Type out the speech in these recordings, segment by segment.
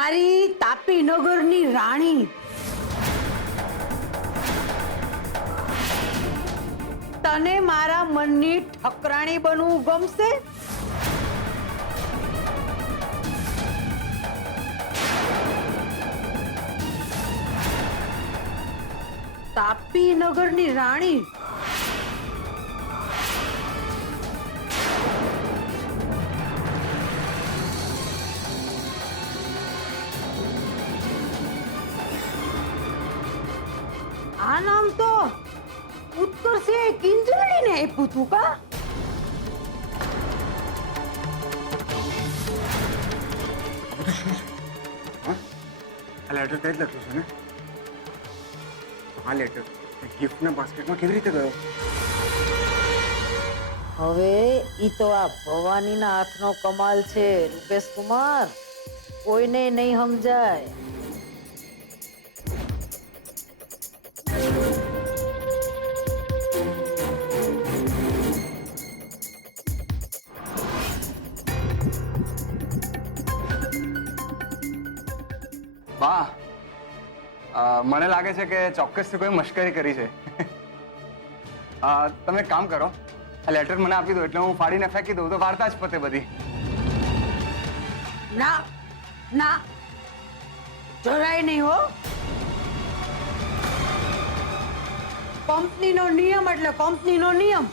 મારી તાપી નગરની રાણી, તને મારા મનની ઠકરાણી બનવું ગમશે? તાપી નગરની રાણી, આ નામ તો ઉત્કર્ષે કિંજલડીને આપ્યું તું કા? આ લેટર તે જ લખ્યું છે ને? આ લેટર ગિફ્ટના બાસ્કેટમાં કેવી રીતે ગયો? હવે ઈ તો આ ભવાનીના હાથનો કમાલ છે રૂપેશ કુમાર, કોઈને નહીં સમજાય. બા, મને લાગે છે કે ચોક્કસથી કોઈ મશ્કરી કરી છે. તમે એક કામ કરો, આ લેટર મને આપી દો એટલે હું ફાડીને ફેંકી દઉં તો વાર્તા જ પતે બધી. ના ના, જરાય નહીં હો. કંપનીનો નિયમ એટલે કંપનીનો નિયમ.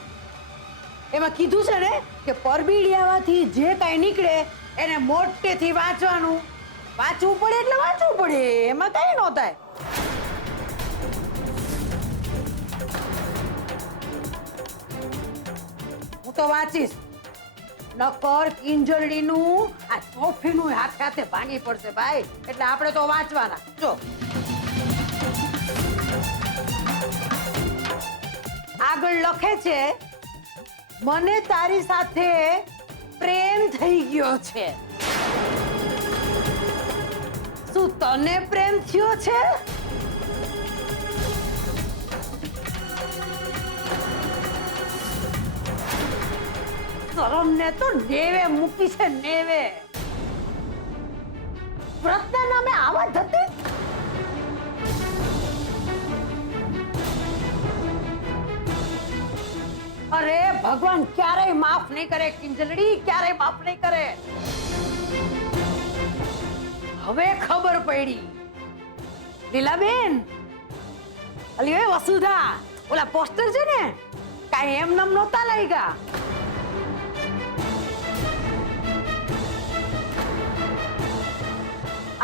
એમાં કીધું છે ને કે પરબીડિયામાંથી જે કાંઈ નીકળે એને મોટેથી વાંચવાનું. વાંચવું પડે એટલે વાંચવું પડે, એમાં કઈ ન થાય. હું તો વાંચીશ, નકર કિંજલડીનું આ ચોફીનું હાથે હાથે ભાંગી પડશે ભાઈ. એટલે આપણે તો વાંચવાના. જો આગળ લખે છે, મને તારી સાથે પ્રેમ થઈ ગયો છે. શું તને પ્રેમ થયો છે? શરમને તો નેવે મૂકી છે, નેવે. વ્રતના નામે આવા જતી. અરે ભગવાન ક્યારેય માફ નહીં કરે કિંજલડી, ક્યારેય માફ નહીં કરે. હવે ખબર પડી. લીલાબેન, અલી એ વસુધા, ઓલા પોસ્ટર છે ને કાંઈ એમ નામ નહોતા લાગ્યા.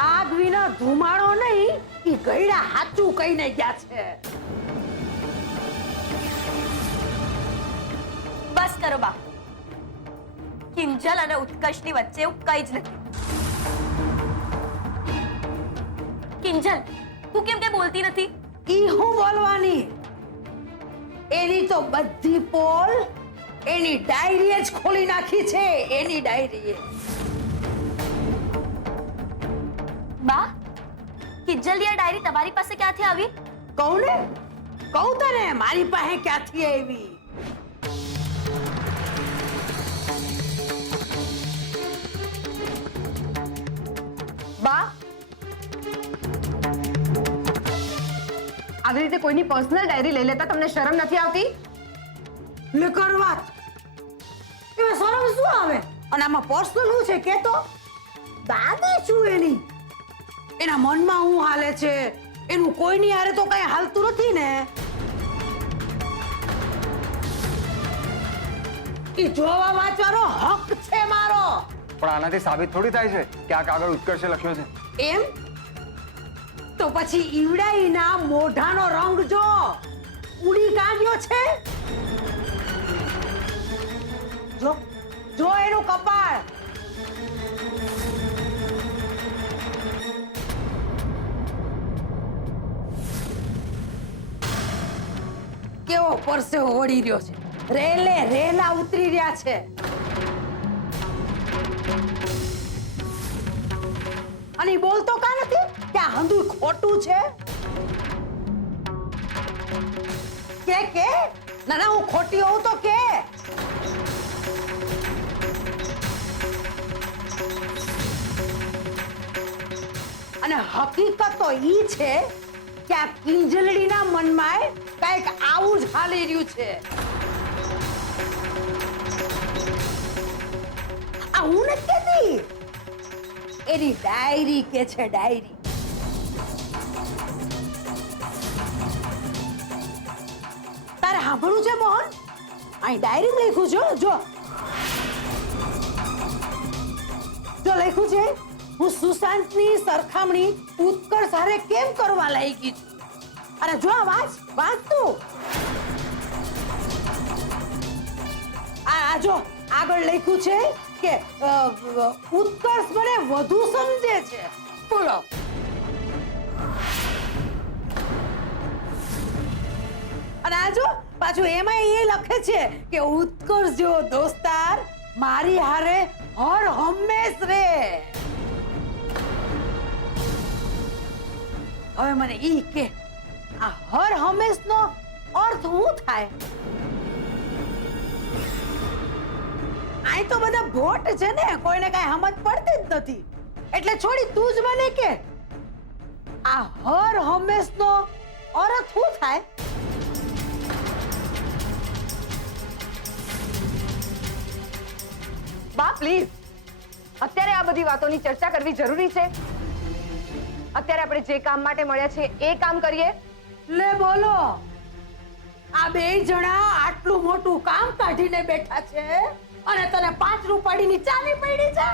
આગ વિના ધુમાડો નહીં, ઈ ગયડા હાચું કહીને ગયા છે. બસ કરો બા. કિંજલ અને ઉત્કર્ષની વચ્ચે એવું કઈ જ નથી. કિંજલ, તું કેમ કે બોલતી નથી? ઈ હું બોલવાની? એની તો બધી પોલ એની ડાયરીએ જ ખોલી નાખી છે, એની ડાયરીએ. બા, કિંજલની આ ડાયરી તમારી પાસે ક્યાંથી આવી? કહું ને, કહું તને મારી પાસે ક્યાંથી આવી. બા, આવી રીતે કોઈની પર્સનલ ડાયરી લઈ લેતા તમને શરમ નથી આવતી? લે કર વાત, એમાં શરમ શું આવે? અને આમાં પર્સનલ શું છે કે? તો દાદી છું એની. એના મનમાં શું હાલે છે એનું કોઈની હારે તો કઈ હાલતું નથી ને. ઈ જોવા વાંચવાનો હક છે મારો. પણ આનાથી સાબિત થોડી થાય છે કે આ કાગળ ઉત્કર્ષે લખ્યો છે. એમ તો પછી ઈવડાઈના મોઢાનો રંગ જો ઉડી કાઢ્યો છે. જો જો એનું કપાળ. કેવો પરસેવો વળી રહ્યો છે, રેલે રેલા ઉતરી રહ્યા છે. અને બોલતો કા નથી કે આ હંધુ ખોટું છે? કે ના ના, હું ખોટી હોઉં તો કે. હકીકત તો ઈ છે કે આ કિંજલડીના મનમાં કંઈક આવું જ હાલી રહ્યું છે. આ હું નથી કહેતી, એની ડાયરી કે છે, ડાયરી. તારે સાંભળવું છે મોહન? અહીં ડાયરી લખ્યું છે, જો લખ્યું છે, હું સુશાંતની સરખામણી ઉત્કર્ષ હારે કેમ કરવા લાગી છું. અરે જો વાંચ તું. આ જો આગળ લખ્યું છે કે ઉત્કર્ષ મને વધુ સમજે છે. બોલો. અને આ જો પાછું એમાં એ લખે છે કે ઉત્કર્ષ જેવો દોસ્તાર મારી હારે હર હંમેશ રે. હવે મને ઈ કે આ હર હંમેશ નો અર્થ શું થાય? આ તો બધા ભોટ છે ને, કોઈને કઈ સમજ પડતી જ નથી. એટલે છોડી તું જ મને કે આ હર હંમેશ નો અર્થ શું થાય? બા પ્લીઝ, અત્યારે આ બધી વાતોની ચર્ચા કરવી જરૂરી છે? અત્યારે આપણે જે કામ માટે મળ્યા છે એ કામ કરીએ. લે બોલો, આ બે જણા આટલું મોટું કામ કાઢીને બેઠા છે અને તને 5 રૂપિયાની ચાવી પડી છે.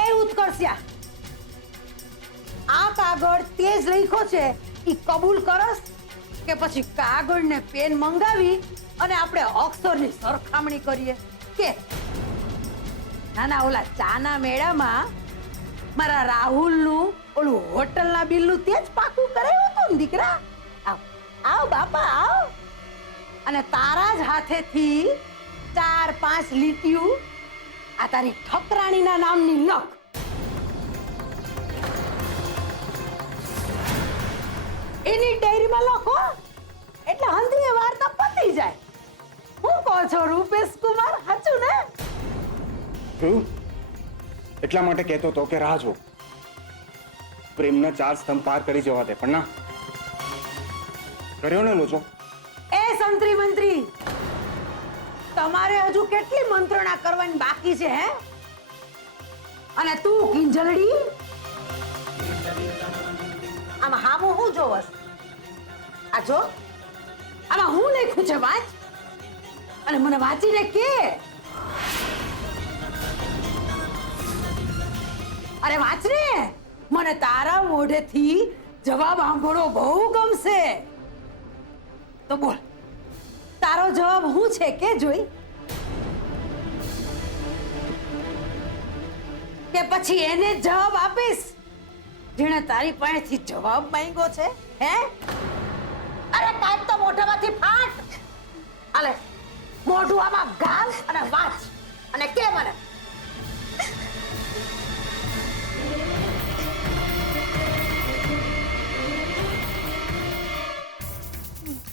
એ ઉત્કર્ષ્યા, આ કાગળ તે જ લખ્યો છે ઈ કબૂલ કરસ કે પછી કાગળ ને પેન મંગાવી અને આપણે અક્ષરની સરખામણી કરીએ કે? નાના ઓલા ચાના મેળામાં મારા રાહુલનું ઓલું હોટલના બિલનું તે જ પાકું કરાયું હતું ને દીકરા. આવ બાપા આવ. અને તારા જ હાથેથી 4-5 લીટીયું આ તારી ઠકરાણીના નામની લખ. એની ડાયરીમાં લખો એટલે હંધીએ વાર્તા પતી જાય. હું કહો છો રૂપેશ કુમાર, સાચું ને? એટલા માટે કહેતો હતો કે રાહ જો, પ્રેમના 4 સ્તંભ પાર કરી જવા દે, પણ ના કર્યો ને લોચો. એ સંત્રી મંત્રી, તમારે હજુ કેટલી મંત્રણા કરવાની બાકી છે હે? અને તું કિંજલડી, આમાં હામું હું જોવસ? આ જો આમાં હું લખ્યું છે, વાંચ અને મને વાંચીને કે. અરે વાંચ ને, મને તારા મોઢેથી જવાબ સાંભળવો બહુ ગમશે. તો બોલ, તારો જવાબ શું છે કે જોઈ? કે પછી એને જવાબ આપીશ જેણે તારી પાસેથી જવાબ માંગ્યો છે હે? અરે કાંઈક તો મોઢામાંથી ફાટ. અલે મોઢું આમાં ગાલ અને વાંચ અને કે મને.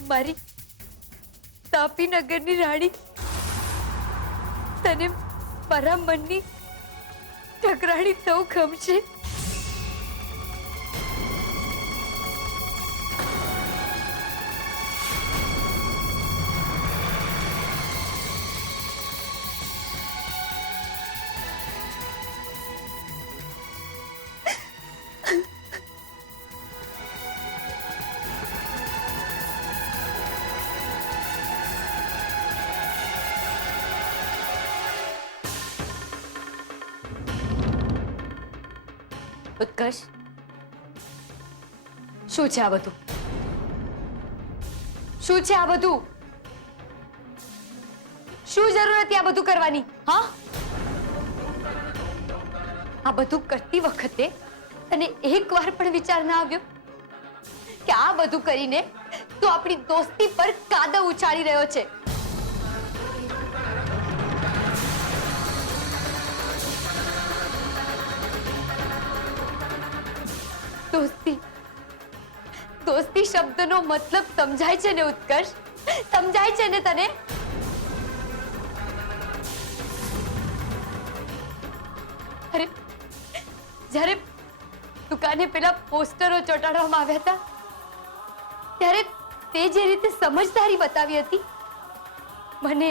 મારી તાપીનગરની રાણી, તને મારા મનની ઠકરાણી તો ગમશે. ઉત્કર્ષ, શું છે આ બધું? શું છે આ બધું? શું જરૂર હતી આ બધું કરવાની? હા, આ બધું કરતી વખતે તને એકવાર પણ વિચાર ના આવ્યો કે આ બધું કરીને તું આપણી દોસ્તી પર કાદવ ઉછાળી રહ્યો છે? દોસ્તી, દોસ્તી શબ્દનો મતલબ સમજાય છે ને ઉત્કર્ષ? સમજાય છે ને તને? જ્યારે દુકાને પેલા પોસ્ટરો ચોંટાડવામાં આવ્યા હતા ત્યારે તે જે રીતે સમજદારી બતાવી હતી, મને,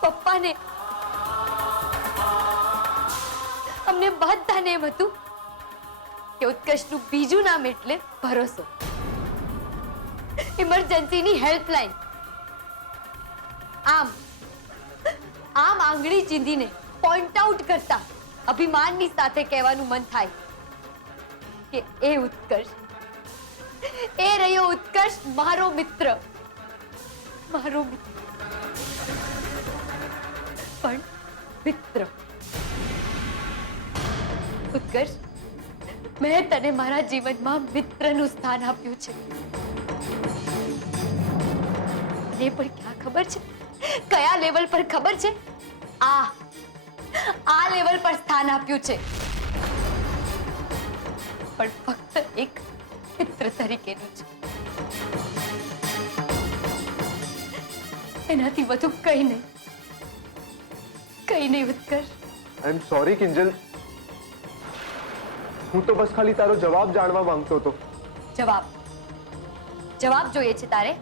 પપ્પાને, અમને બધાને એમ હતું કે ઉત્કર્ષનું બીજું નામ એટલે ભરોસો. ઇમરજન્સીની હેલ્પલાઇન. આમ આંગળી ચીંધીને પોઈન્ટ આઉટ કરતા અભિમાનની સાથે કહેવાનું મન થાય કે એ ઉત્કર્ષ, એ રહ્યો ઉત્કર્ષ, મારો મિત્ર, મારો મિત્ર. પણ મિત્ર ઉત્કર્ષ, મેં તને મારા જીવનમાં મિત્રનું સ્થાન આપ્યું છે. અને પણ ક્યાં ખબર છે, કયા લેવલ પર ખબર છે? આ લેવલ પર સ્થાન આપ્યું છે, પણ ફક્ત એક મિત્ર તરીકેનું છે. એનાથી વધુ કઈ નહીં, કઈ નહીં ઉત્કર્ષ. આઈ એમ સોરી કિંજલ, હું તો બસ ખાલી તારો જવાબ જાણવા માંગતો હતો. જવાબ જોઈએ છે તારે?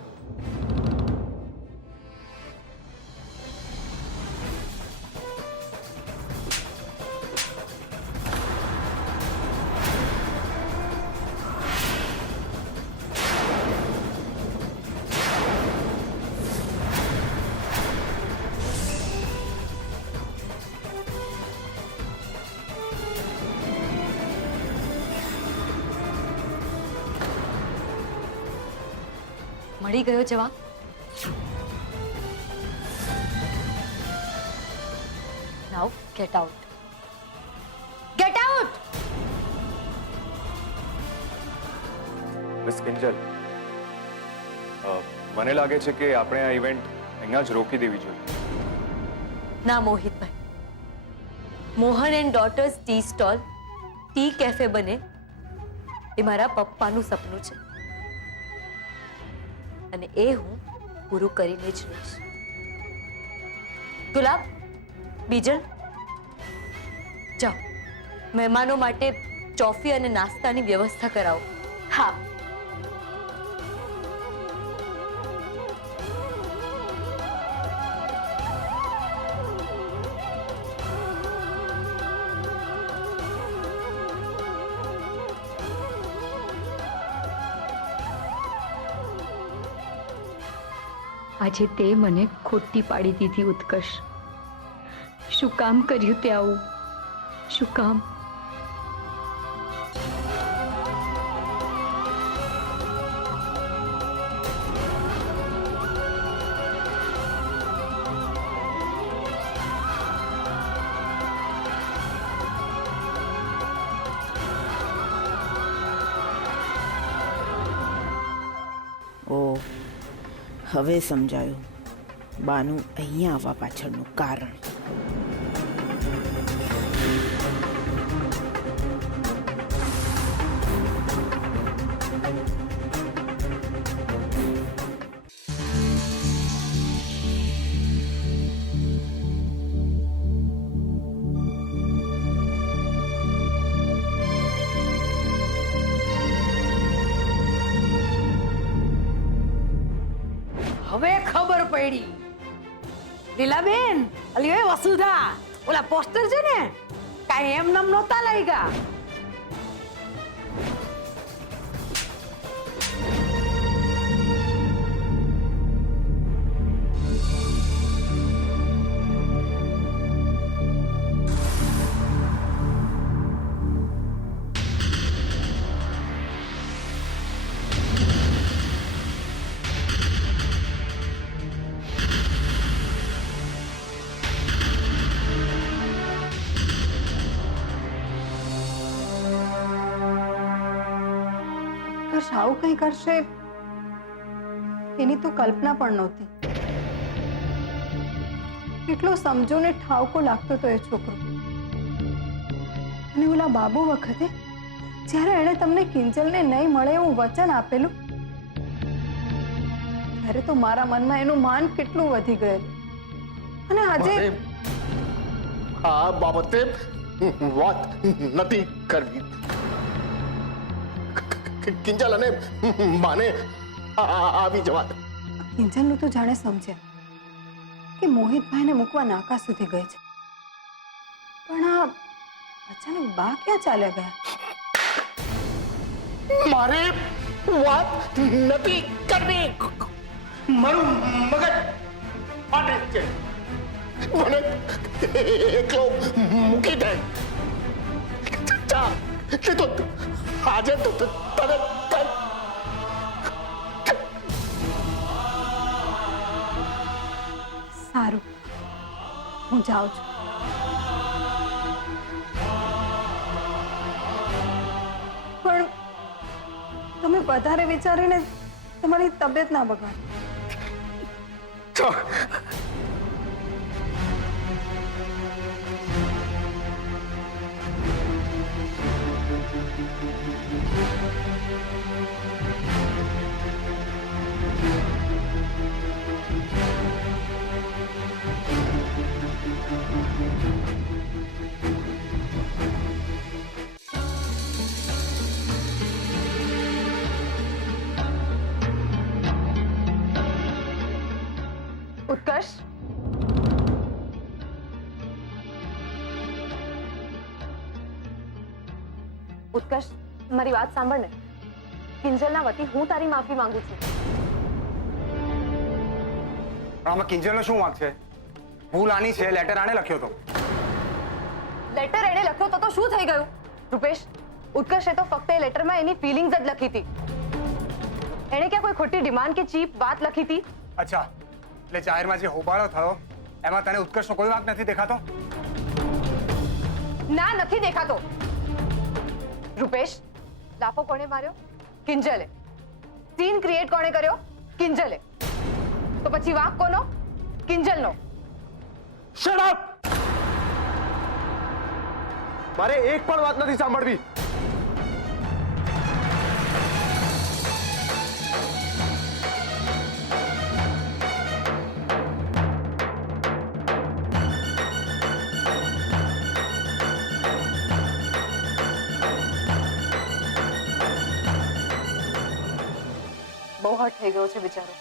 મળી ગયો જવાબ? Now get out. Get out! Miss Kinjal, મને લાગે છે કે આપણે આ ઇવેન્ટ અહીંયા જ રોકી દેવી જોઈએ. ના મોહિતભાઈ, Mohan and daughters tea stall, tea cafe બને એ મારા પપ્પાનું સપનું છે અને એ હું પૂરું કરીને જ રહીશ. ગુલાબ, બીજલ, જાઓ મહેમાનો માટે ચોફી અને નાસ્તાની વ્યવસ્થા કરાવો. હા. આજે તે મને ખોટી પાડી દીધી ઉત્કર્ષ. શું કામ કર્યું તે આવું? શું કામ? ઓ, હવે સમજાયું બાનું અહીંયા આવવા પાછળનું કારણ. હવે ખબર પડી. લીલાબેન, અલી એ વસુધા, ઓલા પોસ્ટર છે ને કાંઈ એમ નામ નહોતા લાગ્યા. આવું કંઈ કરશે એની તો કલ્પના પણ નહોતી. કેટલો સમજો ને ઠાવકો લાગતો તો એ છોકરો. અને ઓલા બાબુ વખતે જ્યારે એણે તમને કિંજલને નહીં મળે એવું વચન આપેલું ત્યારે તો મારા મનમાં એનું માન કેટલું વધી ગયેલું. અને આજે આ બાબતે વાત નથી કરવી. કિંજલ અને માને આવી જવા દે. કિંજલનું તો જાણે સમજ્યા કે મોહિતભાઈને મૂકવા નાકા સુધી ગઈ છે, પણ આ અચાનક બા ક્યાં ચાલ્યા ગયા? મારે વાત નથી કરવી. મારું મગજ ફાટે છે. મને એકલો મૂકી દે. ચા તો આજે તો તને સારું, હું જાઉં છું. પણ તમે વધારે વિચારીને તમારી તબિયત ના બગાડો. ઉત્કર્ષ, ઉત્કર્ષ, મારી વાત સાંભળ ને. કિંજલના વતી હું તારી માફી માંગુ છું. પણ આમાં કિંજલનો શું વાંક છે? ભૂલ આની છે, લેટર આને લખ્યો હતો. લેટર એણે લખ્યો તો શું થઈ ગયું? રૂપેશ, ઉત્કર્ષે તો ફક્ત એ લેટરમાં એની ફિલિંગ્સ જ લખી હતી. એણે ક્યાં કોઈ ખોટી ડિમાન્ડ કે ચીપ વાત લખી હતી? અચ્છા, એટલે જાહેરમાં જે હોબાળો થયો એમાં તને ઉત્કર્ષનો કોઈ વાંક નથી દેખાતો? ના, નથી દેખાતો. રૂપેશ, લાફો કોણે માર્યો? કિંજલે. સીન ક્રિએટ કોણે કર્યો? કિંજલે. તો પછી વાંક કોનો? કિંજલનો. Shut up! મારે એક પણ વાત નથી સાંભળવી. બહુ હર્ટ થઈ ગયો છે બિચારો.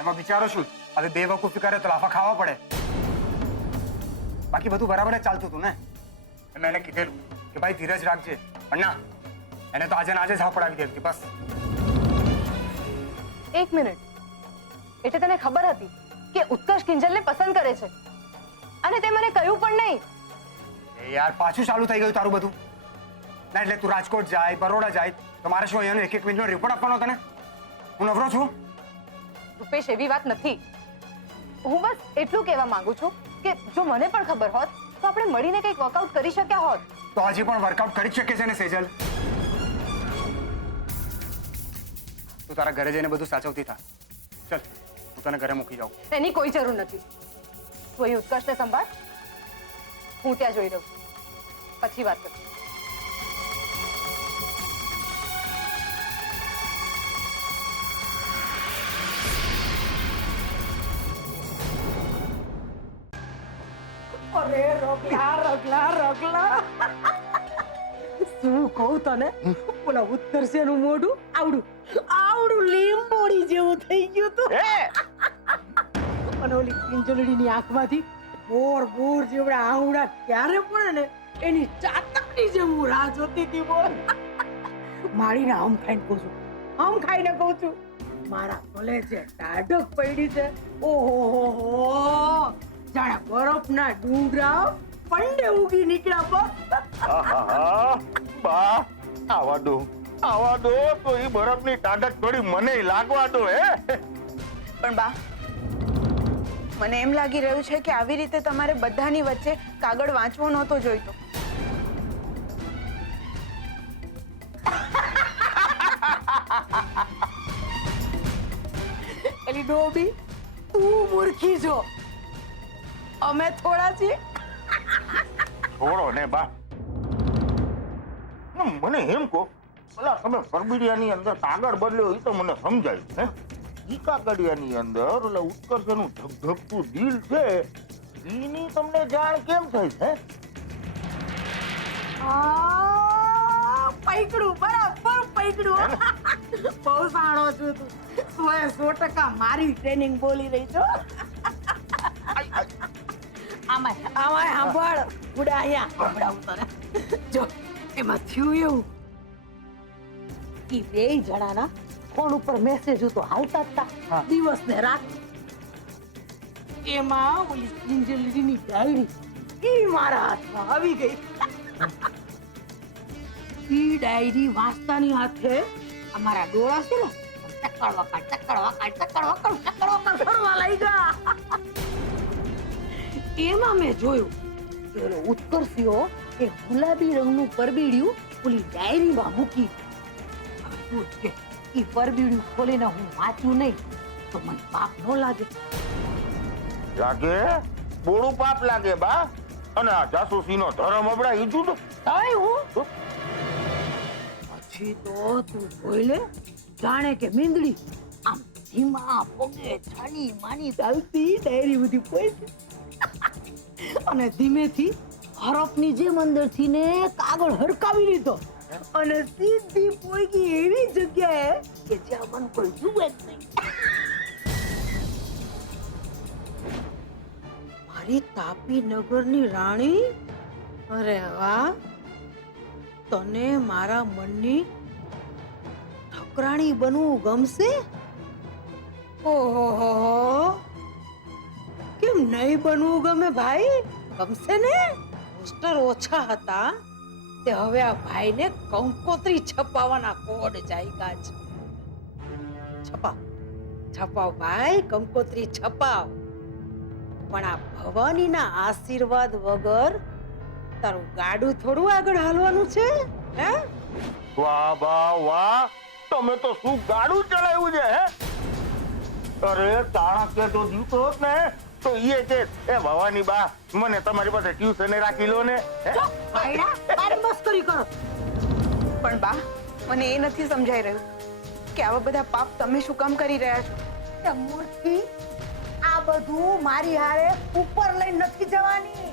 એમાં વિચારો શું? હવે બેવકૂફી કરે તો લાફા ખાવા પડે. બાકી બધું બરાબર જ ચાલતું હતું ને. મેં એને કીધેલું કે ભાઈ ધીરજ રાખજે, પણ ના, એને તો આજે ને આજે જ હા પડાવી દીધી. બસ. એક મિનિટ, એટલે તને ખબર હતી કે ઉત્કર્ષ કિંજલને પસંદ કરે છે અને તે મને કહ્યું પણ નહીં? એ યાર, પાછું ચાલુ થઈ ગયું તારું બધું. ના એટલે તું રાજકોટ જાય, બરોડા જાય તો મારે શું અહીંયાનો એક મિનિટનો રિપોર્ટ આપવાનો તને? હું નવરો છું? રૂપેશ, એવી વાત નથી. હું બસ એટલું કહેવા માંગુ છું કે જો મને પણ ખબર હોત તો આપણે મળીને કંઈક વર્કઆઉટ કરી શક્યા હોત. તો હજી પણ વર્કઆઉટ કરી જ શકે છે ને સેજલ. તું તારા ઘરે જઈને બધું સાચવતી થા. ચલ, હું તને ઘરે મૂકી જાઉં. એની કોઈ જરૂર નથી. તું અહીં ઉત્કર્ષને સંભાળ, હું ત્યાં જોઈ રહું, પછી વાત કરીશ. અરે રગલા શું કહું તને? ઓલા ઉત્કર્ષનું મોઢું આવડું લીંબોડી જેવું થઈ ગયું તું. અને ઓલી કિંજલડીની આંખમાંથી બોર જેવડા આવડા ક્યારે પડે ને એની ચાતકની જેમ હું રાહ જોતી હતી. બોલ, મારીને આમ ખાઈને કહું છું મારા ભલે છે ટાઢક પડી છે. ઓહો, જાણે બરફના ડુંગરા પંડે ઉગી નીકળ્યા. બસ બા, આવા દો તો એ બરફની ટાઢક થોડી મને લાગવા દો. હે પણ બા, મને એમ લાગી રહ્યું છે કે આવી રીતે તમારે બધાની વચ્ચે કાગળ વાંચવો નહોતો જોઈતો. એલી ડોબી, તું મૂર્ખી છો, અમે થોડા છીએ. છોડો ને બા. મને એમ કહો, પેલા તમે પરબીડિયાની અંદર કાગળ બદલ્યો એ તો મને સમજાયું. હે, ઈ કાગળિયાની અંદર ઓલા ઉત્કર્ષનું ધગધગતું દિલ છે એની તમને જાણ કેમ થઈ? હે, પૈકડું બરાબર પૈકડું. બહુ સાણો છું તું. 100% મારી ટ્રેનિંગ બોલી રહી છો. આમાં સાંભળ ઉડા અહીંયા સંભળાવું તને. જો એમાં થયું એવું ઈ બે જણાના ફોન ઉપર મેસેજ તો હાલતા જ હતા દિવસ ને રાત. એમાં ઓલી કિંજલની ડાયરી ઈ મારા હાથમાં આવી ગઈ. ઈ ડાયરી વાંચતાની હાથે અમારા ડોળા છે ને ચક્કર વકડ ફરવા લાગ્યા. એમાં મેં જોયું કે ઓલો ઉત્કર્ષિયો એક ગુલાબી રંગનું પરબીડિયું ઓલી ડાયરીમાં મૂકી. હવે પૂછ કે ઈ પરબીડિયું ખોલીને હું વાંચ્યું નહીં તો મને પાપ ન લાગે? લાગે બોળું પાપ લાગે બા. અને આ જાસૂસીનો ધર્મ અબડા ઈ જુદો. તાય હું પછી તો તું જોઈ લે જાણે કે મીંદડી આમ ધીમા પગે છાની માની ચાલતી ડાયરી બધી પહોંચી અને ધીમેથી હરફની જેમ અંદરથી ને કાગળ હરકાવી લીધો અને સીધી પોઈગી એવી જગ્યાએ કે જ્યાં મને કોઈ જુએ જ નહીં. મારી તાપી નગરની રાણી, અરે વાહ, તને મારા મનની ઠકરાણી બનવું ગમશે? ઓહો, કેમ નહીં બનવું ગમે ભાઈ? ગમશે ને? પોસ્ટર ઓછા હતા તે હવે આ ભાઈને કંકોત્રી છપાવવાના કોડ જાયગા છે. છપાવ છપાવ ભાઈ, કંકોત્રી છપાવ. પણ આ ભવાનીના આશીર્વાદ વગર તારું ગાડું થોડું આગળ હાલવાનું છે? હે વાહ બા વાહ, તમે તો શું ગાડું ચલાવ્યું છે હે? અરે ચાણક્ય જો જીવતો હોત ને તો ઈ કે એ ભવાની બા મને તમારી પાસે ટ્યુશને રાખી લો ને. મારી મસ્કરી કરો. પણ બા મને એ નથી સમજાઈ રહ્યું કે આવા બધા પાપ તમે શું કામ કરી રહ્યા છો? તે મૂર્તિ આ બધું મારી હારે ઉપર લઈને નથી જવાની.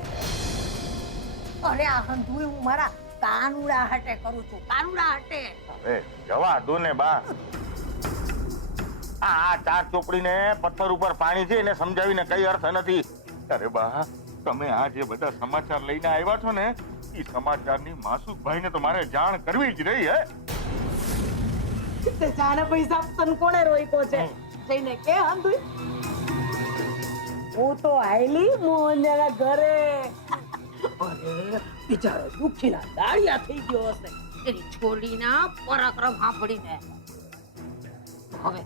અરે આ હંધુય હું મારા કાનુડા હાટે કરું છું, કાનુડા હાટે. અરે જવા દો ને બા. આ ચાર ચોપડીને પથ્થર ઉપર પાણી છે એને સમજાવીને કઈ અર્થ નથી. અરે બા તમે આ જે બધા સમાચાર લઈને આવ્યા છો ને એ સમાચારની માસુકભાઈને તો મારે જાણ કરવી જ રહી હે. તે જાને પૈસા તને કોણે રોક્યો છે? જઈને કે હંધુય હું તો આયલી મોહનના ઘરે. અરે બિચારો દુખીના દાળિયા થઈ ગયો હશે એની છોડીના પરાક્રમ સાંભળીને. હવે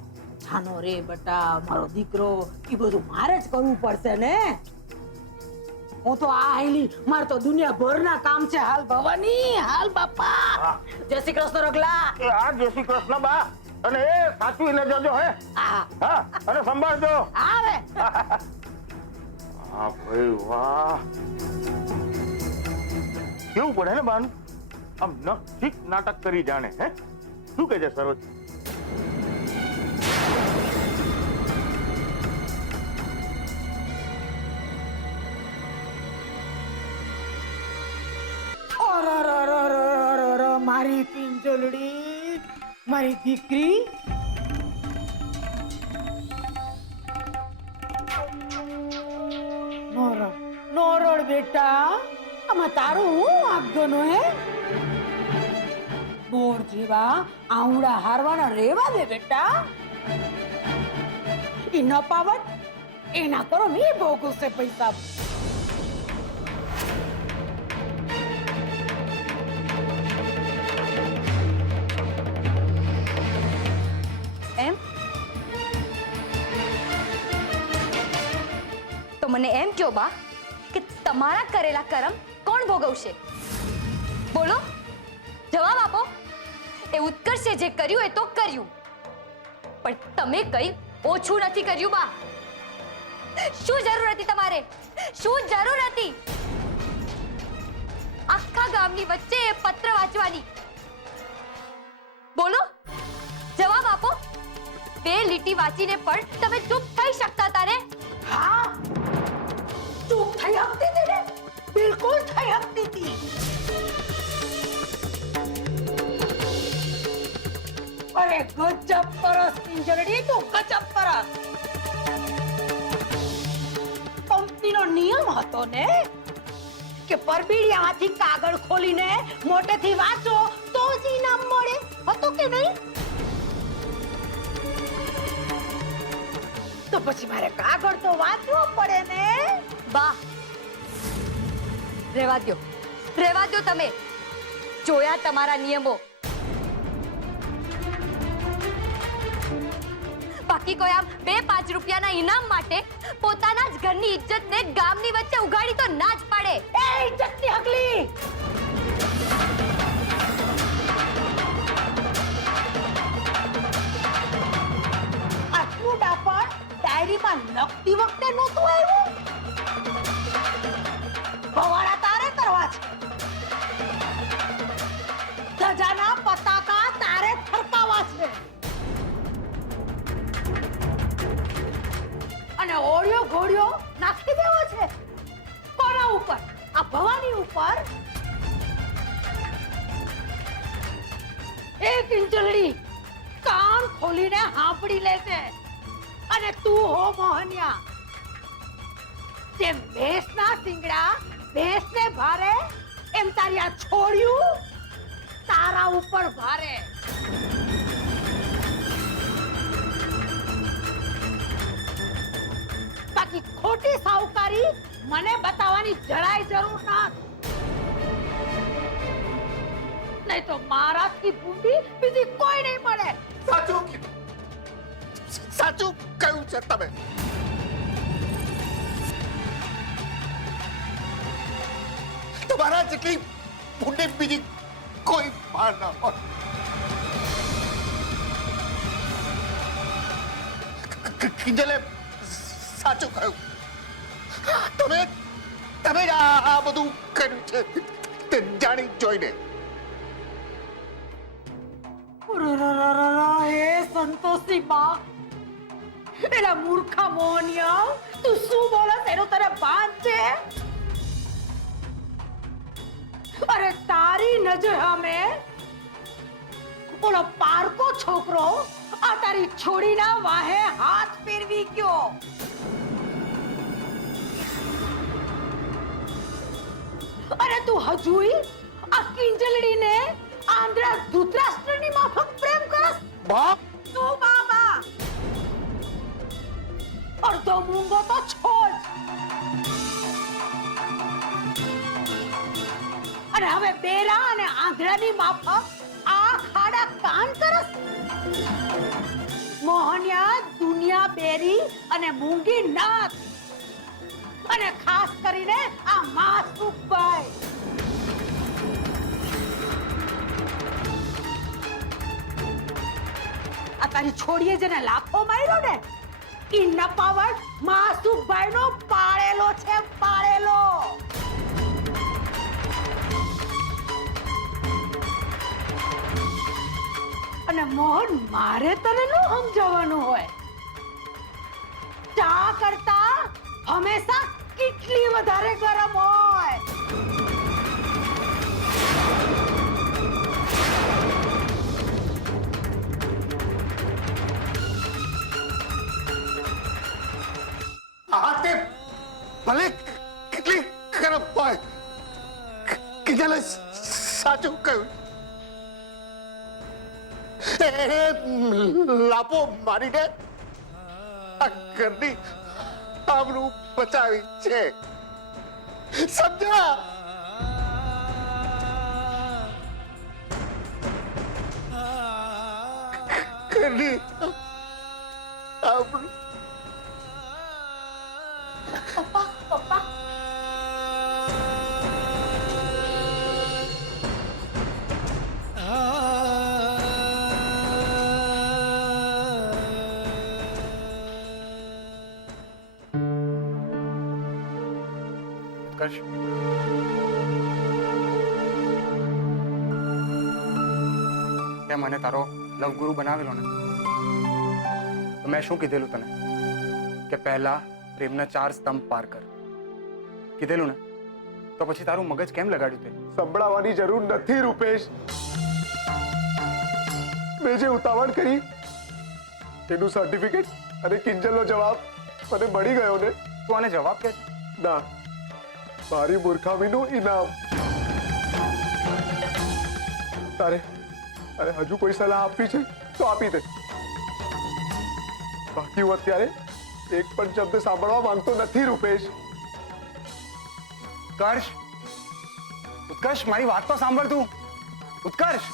જાનો રે બટા મારો દીકરો એ બધું મારે જ કરવું પડશે ને. હું તો આ આયલી, મારે તો દુનિયાભરના કામ છે. હાલ ભવાની, હાલ બાપા. જય શ્રી કૃષ્ણ રગલા. એ આ જય શ્રી કૃષ્ણ બા. અને એ સાચવીને જજો હે. હા અને સંભાળજો. આવે. હા ભાઈ વાહ, કેવું પડે ને બાનું? આમ નખીક નાટક કરી જાણે હે. શું કહે છે સરોજ? મારી પિંજલડી, મારી દીકરી. નોરડ બેટા, આમાં તારું હું આગનો હે? બોર જેવા આવડા હારવાના રેવા દે બેટા. ઈ ન પાવત એના કરો મી ભોગવશે પૈસા. એમ તો મને એમ કહો બા કે તમારા કરેલા કર્મ કોણ ભોગવશે? બોલો, જવાબ આપો. એ ઉત્કર્ષે જે કર્યું એ તો કર્યું, પણ તમે કઈ ઓછું નથી કર્યું બા. શું જરૂર હતી તમારે? શું જરૂર હતી આખા ગામની વચ્ચે એ પત્ર વાંચવાની? બોલો, જવાબ આપો. બે લીટી વાંચીને પણ તમે ચૂપ થઈ શકતા હતા ને? હા, ચૂપ થઈ હકતી હતી ને, બિલકુલ થઈ હકતી હતી. અરે ગજબ પરસ કિંજલડી, તું ગજબ પરસ. કંપનીનો નિયમ હતો ને કે પરબીડિયામાંથી કાગળ ખોલીને મોટેથી વાંચો તો જ ઇનામ મળે, હતો કે નહીં? તો પછી મારે કાગળ તો વાંચવો પડે ને. બા, રહેવા દ્યો તમે. જોયા તમારા નિયમો. બાકી કોઈ આમ 2-5 રૂપિયાના ઇનામ માટે પોતાના જ ઘરની ઇજ્જતને ગામની વચ્ચે ઉગાડી તો ના જ પાડે. એ ઇજ્જતની હકલી, આટલું ડાપણ ડાયરીમાં લખતી વખતે નહોતું આવ્યું. ભવાડા તારે કરવા છે, ધજાના પતાકા તારે ફરકાવા છે, અને ઓળિયો ઘોડિયો નાખી દેવો છે. કોના ઉપર? આ ભવાની ઉપર. એક ઇંચલડી કાન ખોલીને સાંભળી લેશે. અને તું હો મોહનિયા, જેમ ભેંસના શિંગડા ભેંસને ભારે, એમ તારી આ છોડ્યું તારા ઉપર ભારે. બાકી ખોટી સાવકારી મને બતાવવાની જરાય જરૂર નથી. નહીં તો મારાથી બુંદી બીજી કોઈ નહીં મળે. સાચું કીધું, સાચું કહ્યું છે તમે. તમારા જેટલી પુણ્ય બીજી કોઈ માં ના હોય. કિંજલે સાચું કહ્યું. તમે તમે જ આ બધું કર્યું છે તે જાણી જોઈને. હે સંતોષી બા, એલા મૂર્ખા મોહનિયા, તું શું બોલસ એનું તને ભાન છે? અરે તારી નજર સામે ઓલો પારકો છોકરો આ તારી છોડીના વાહે હાથ ફેરવી ગયો. અરે તું હજુય આ કિંજલડીને આંધળા ધૃતરાષ્ટ્રની માફક પ્રેમ કરસ? બાપ, તું બાબા અડધો મૂંગો તો છોડ. અને હવે બેરા અને આંધળાની માફક આ ખાડા કાન કરસ? મોહનિયા, દુનિયા બેરી અને મૂંગી નાથ, અને ખાસ કરીને આ માસુકભાઈ. આ તારી છોડીએ જેને લાફો માર્યો ને, ઈ નપાવટ માસુકભાઈનો પાળેલો છે, પાળેલો. અને મોહન, મારે તને ન સમજાવવાનું હોય. ચા કરતા હંમેશા કેટલી વધારે ગરમ હોય. આ તે ભલે કેટલી ગરમ હોય, કિંજલે સાચું કહ્યું. લાપો મારીને આ ઘરની આબરૂ બચાવી છે, સમજ્યા? ઘરની આબરૂ. પપ્પા, પપ્પા, ઉત્કર્ષ, તે મને તારો લવગુરુ બનાવેલો ને, તો મેં શું કીધેલું તને કે પહેલા પ્રેમના 4 સ્તંભ પાર કર? કીધેલું ને? તો પછી તારું મગજ કેમ લગાડ્યું તે? સંભળાવવાની જરૂર નથી રૂપેશ. મેં જે ઉતાવળ કરી એનું સર્ટિફિકેટ અને કિંજલનો જવાબ મને મળી ગયો ને. તું આને જવાબ કે છે? ના, મારી મૂર્ખામીનું ઇનામ. તારે અરે હજુ કોઈ સલાહ આપવી છે તો આપી દે. બાકી હું અત્યારે એક પણ શબ્દ સાંભળવા માંગતો નથી રૂપેશ. ઉત્કર્ષ, ઉત્કર્ષ મારી વાત તો સાંભળ તું. ઉત્કર્ષ,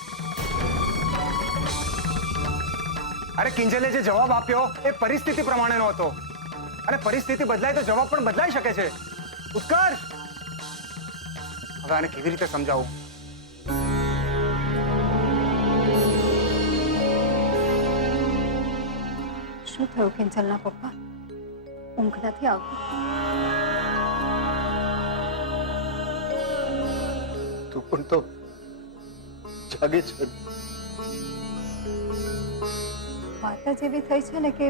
અરે કિંજલે જે જવાબ આપ્યો એ પરિસ્થિતિ પ્રમાણેનો હતો અને પરિસ્થિતિ બદલાય તો જવાબ પણ બદલાઈ શકે છે. ઉત્કર્ષ, હવે આને કેવી રીતે સમજાવું? શું થયું કિંજલના પપ્પા? ઊંઘ નથી આવતી? તું પણ તો જાગે છે. વાત જ એવી થઈ છે ને કે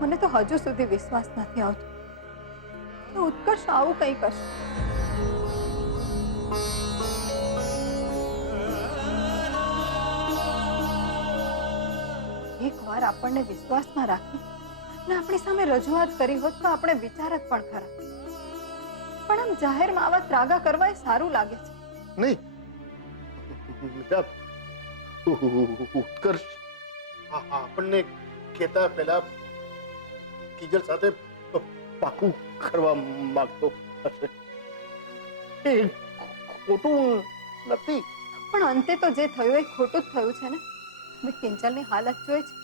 મને તો હજુ સુધી વિશ્વાસ નથી આવતો કે ઉત્કર્ષ આવું કંઈ કરશે. એકવાર આપણને વિશ્વાસમાં રાખી અને આપણી સામે રજૂઆત કરી હોત તો આપણે વિચારત પણ ખરા. પણ આમ જાહેરમાં આવા ત્રાગા કરવા એ સારું લાગે છે. નહીં, ઉત્કર્ષ આપણને કહેતા પહેલા કિંજલ સાથે પાકું કરવા માંગતો હશે. એ ખોટું નથી. પણ અંતે તો જે થયું એ ખોટું જ થયું છે ને. મેં કિંજલની હાલત જોઈ છે.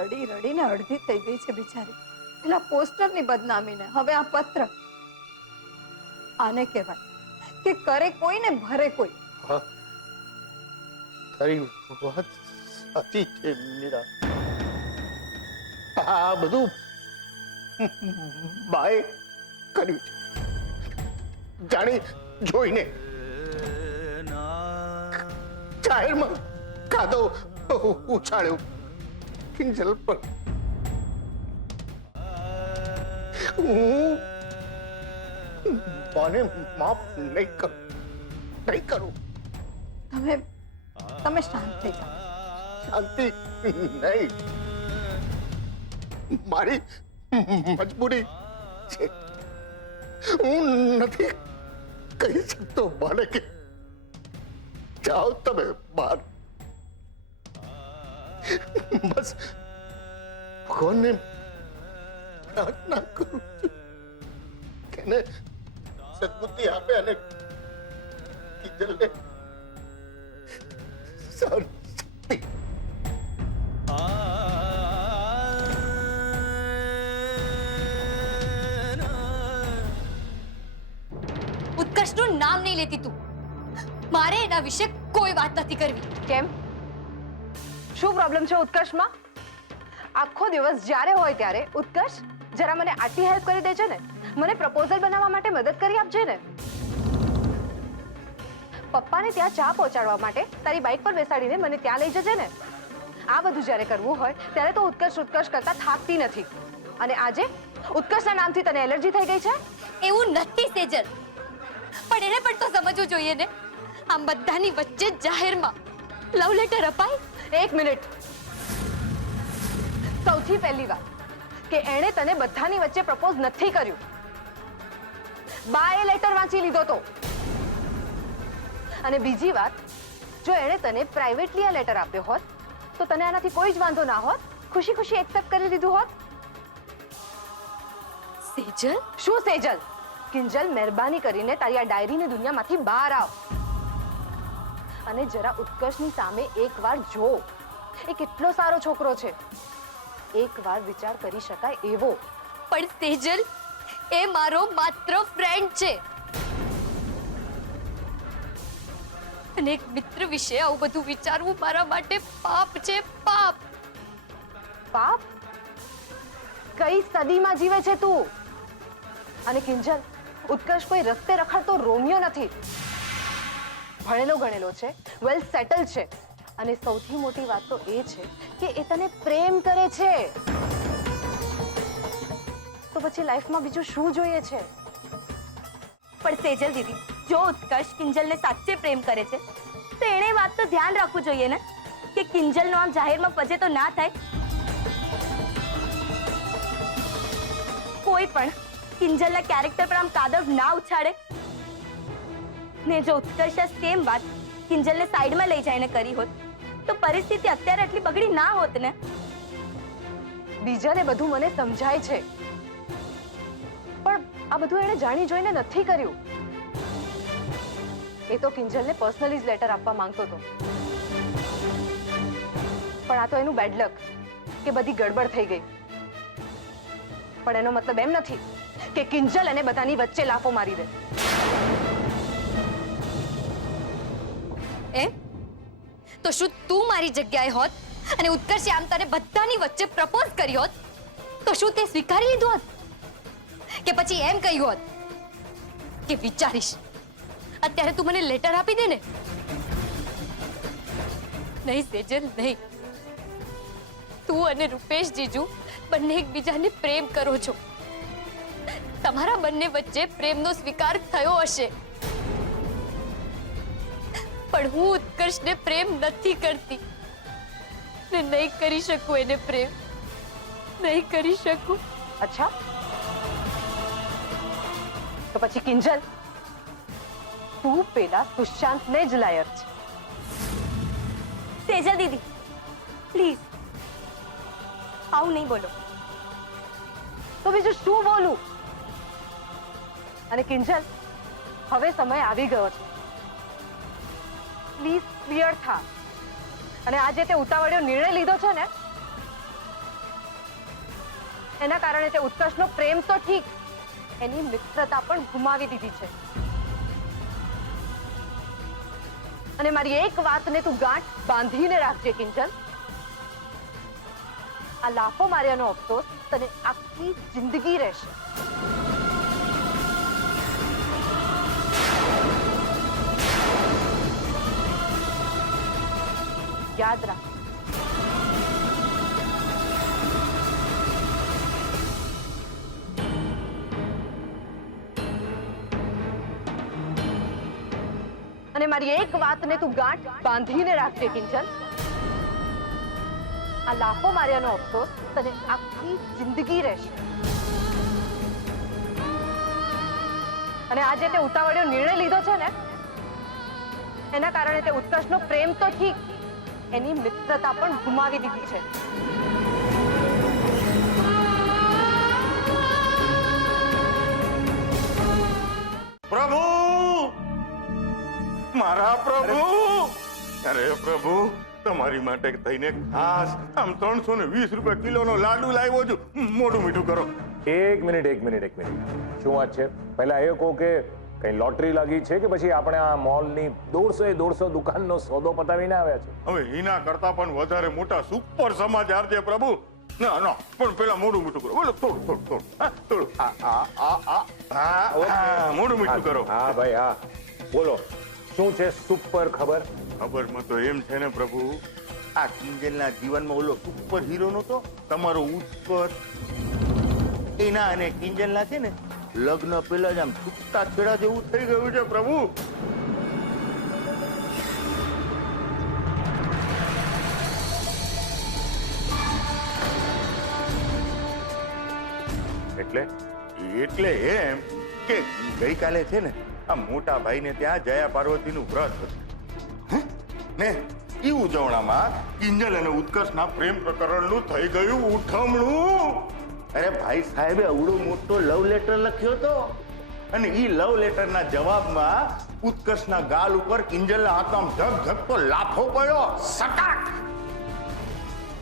રડી રડીને અડધી થઈ ગઈ છે બિચારી. પેલા પોસ્ટરની બદનામીને હવે આ પત્ર. આને કહેવાય કે કરે કોઈ ને ભરે કોઈ. હા, તારી વાત સાચી છે મીરા. આ બધું બાએ કર્યું છે, જાણી જોઈને. જાહેરમાં કાદો ઉછાળ્યો કિંજલ પર. હું મને માફ નહીં કરું. તમે શાંત થઈ જાઓ. શાંતિ નહીં, મારી મજબૂરી છે. હું નથી કહી શકતો મને કે જાઓ તમે બહાર. બસ ભગવાનને પ્રાર્થના કરું છું કે એને સદબુદ્ધિ આપે અને કિંજલને સહનશક્તિ. ઉત્કર્ષનું નામ નહીં લેતી તું. મારે એના વિશે કોઈ વાત નથી કરવી. કેમ? શું પ્રોબ્લેમ છે ઉત્કર્ષમાં? આખો દિવસ જ્યારે હોય ત્યારે ઉત્કર્ષ જરા મને આટલી હેલ્પ કરી દેજે ને. મને પ્રપોઝલ બનાવવા માટે મદદ કરી આપજે ને. પપ્પાને ત્યાં ચા પહોંચાડવા માટે તારી બાઇક પર બેસાડીને મને ત્યાં લઈ જજે ને. આ બધું જ્યારે કરવું હોય ત્યારે તો ઉત્કર્ષ કરતા થાકતી નથી. અને આજે ઉત્કર્ષના નામથી તને એલર્જી થઈ ગઈ છે? એવું નથી સેજલ, પણ એને પણ તો સમજવું જોઈએ ને. આમ બધાની વચ્ચે જાહેરમાં લવ લેટર અપાય? એક મિનિટ. સૌથી પહેલી વાત કે એણે તને બધાની વચ્ચે પ્રપોઝ નથી કર્યું. બાએ લેટર વાંચી લીધો તો. અને બીજી વાત, જો એણે તને પ્રાઇવેટલી આ લેટર આપ્યો હોત તો તને આનાથી કોઈ જ વાંધો ના હોત. ખુશી ખુશી એક્સેપ્ટ કરી લીધું હોત. સેજલ? શું સેજલ? કિંજલ, મહેરબાની કરીને તારી આ ડાયરીની દુનિયામાંથી બહાર આવ અને જરા ઉત્કર્ષની સામે એકવાર જો. એ કેટલો સારો છોકરો છે, એકવાર વિચાર કરી શકાય એવો. પણ સેજલ, એ મારો માત્ર ફ્રેન્ડ છે અને એક મિત્ર વિશે આવું બધું વિચારવું મારા માટે પાપ છે. પાપ. પાપ? કઈ સદીમાં જીવે છે તું? અને કિંજલ, ઉત્કર્ષ કોઈ રસ્તે રખડતો રોમિયો નથી. ભણેલો ગણેલો છે, વેલ સેટલ છે અને સૌથી મોટી વાત તો એ છે કે એ તને પ્રેમ કરે છે. તો પછી લાઈફમાં બીજું શું જોઈએ છે? પણ સેજલ દીદી, જો ઉત્કર્ષ કિંજલને સાચે પ્રેમ કરે છે તો એણે વાત તો ધ્યાન રાખવું જોઈએ ને કે કે કિંજલનો આમ જાહેરમાં ફજેતો ના થાય? કોઈ પણ કિંજલના કેરેક્ટર પર આમ કાદવ ના ઉછાળે ને જો ઉત્કર્ષે સેમ વાત કિંજલને સાઈડમાં લઈ જઈને કરી હોત તો પરિસ્થિતિ અત્યારે આટલી બગડી ના હોત ને. બીજાને બધું મને સમજાય છે, પણ આ બધું એણે જાણી જોઈને નથી કર્યું. એ તો કિંજલને પર્સનલી જ લેટર આપવા માંગતો હતો, પણ આ તો એનું બેડ લક કે બધી ગડબડ થઈ ગઈ. પણ એનો મતલબ એમ નથી કે કિંજલ એને બધાની વચ્ચે લાફો મારી દે. એમ તો શું તું મારી જગ્યાએ હોત અને ઉત્કર્ષે આમ તને બધાની વચ્ચે પ્રપોઝ કરી હોત તો શું તે સ્વીકારી લીધું હોત કે પછી એમ કહ્યું હોત કે વિચારીશ, અત્યારે તું મને લેટર આપી દે ને? નહીં સેજલ, નહીં. તું અને રૂપેશ જીજુ બંને એકબીજાને પ્રેમ કરો છો. તમારા બંને વચ્ચે પ્રેમનો સ્વીકાર થયો હશે, પણ હું ઉત્કર્ષને પ્રેમ નથી કરતી ને નહીં કરી શકું એને પ્રેમ, નહીં કરી શકું. અચ્છા, તો પછી કિંજલ તું પેલા સુશાંતને જ લાયક છે. સેજલ દીદી પ્લીઝ આવું નહીં બોલો. તો બીજું શું બોલું? અને કિંજલ, હવે સમય આવી ગયો છે. પ્લીઝ ક્લિયર થા. અને આજે તે ઉતાવળિયો નિર્ણય લીધો છે ને, એના કારણે તે ઉત્કર્ષનો પ્રેમ તો ઠીક, એની મિત્રતા પણ ગુમાવી દીધી છે. અને મારી એક વાતને તું ગાંઠ બાંધીને રાખજે કિંજલ. આ લાફો માર્યાનો અફસોસ તને આખી જિંદગી રહેશે. યાદ રાખ. અને મારી એક વાતને તું ગાંઠ બાંધીને રાખજે કિંજલ. આ લાફો માર્યાનો અફસોસ તને આખી જિંદગી રહેશે. અને આજે તે ઉતાવળિયો નિર્ણય લીધો છે ને, એના કારણે તે ઉત્કર્ષનો પ્રેમ તો ઠીક, એની મિત્રતા પણ ગુમાવી દીધી છે. પ્રભુ, મારા પ્રભુ, અરે પ્રભુ, તમારી માટે થઈને ખાસ આમ 320 રૂપિયા કિલોનો લાડુ લાવ્યો છું. મોઢું મીઠું કરો. એક મિનિટ. શું વાત છે? પહેલા એ કહો કે કઈ લોટરી લાગી છે કે પછી આપણે આ મોલની 150 દુકાનનો સોદો પતાવીને આવ્યા છે? હવે એના કરતા પણ વધારે મોટા સુપર સમાચાર છે પ્રભુ. ના ના, પણ પેલા મોઢું મીઠું કરો. બોલો, થોડું. મોઢું મીઠું કરો. હા ભાઈ, હા બોલો, શું છે સુપર ખબર? ખબરમાં તો એમ છે ને પ્રભુ, આ કિંજલના જીવનમાં ઓલો સુપર હીરો નતો તમારો ઉત્કર્ષ, એના અને કિંજલના છે ને લગ્ન પહેલા જ આમ છૂટા છેડા જેવું થઈ ગયું છે પ્રભુ. એટલે એમ કે ગઈકાલે છે ને આ મોટા ભાઈને ત્યાં જયા પાર્વતીનું વ્રત હતું ને, એ ઉજવણામાં કિંજલ અને ઉત્કર્ષના પ્રેમ પ્રકરણનું થઈ ગયું ઉઠમણું. અરે ભાઈ સાહેબે અવડો મોટો લવ લેટર લખ્યો હતો અને એ લવ લેટરના જવાબમાં ઉત્કર્ષના ગાલ ઉપર કિંજલના હાથમાં ઝગઝગતો લાફો પડ્યો. સટાક!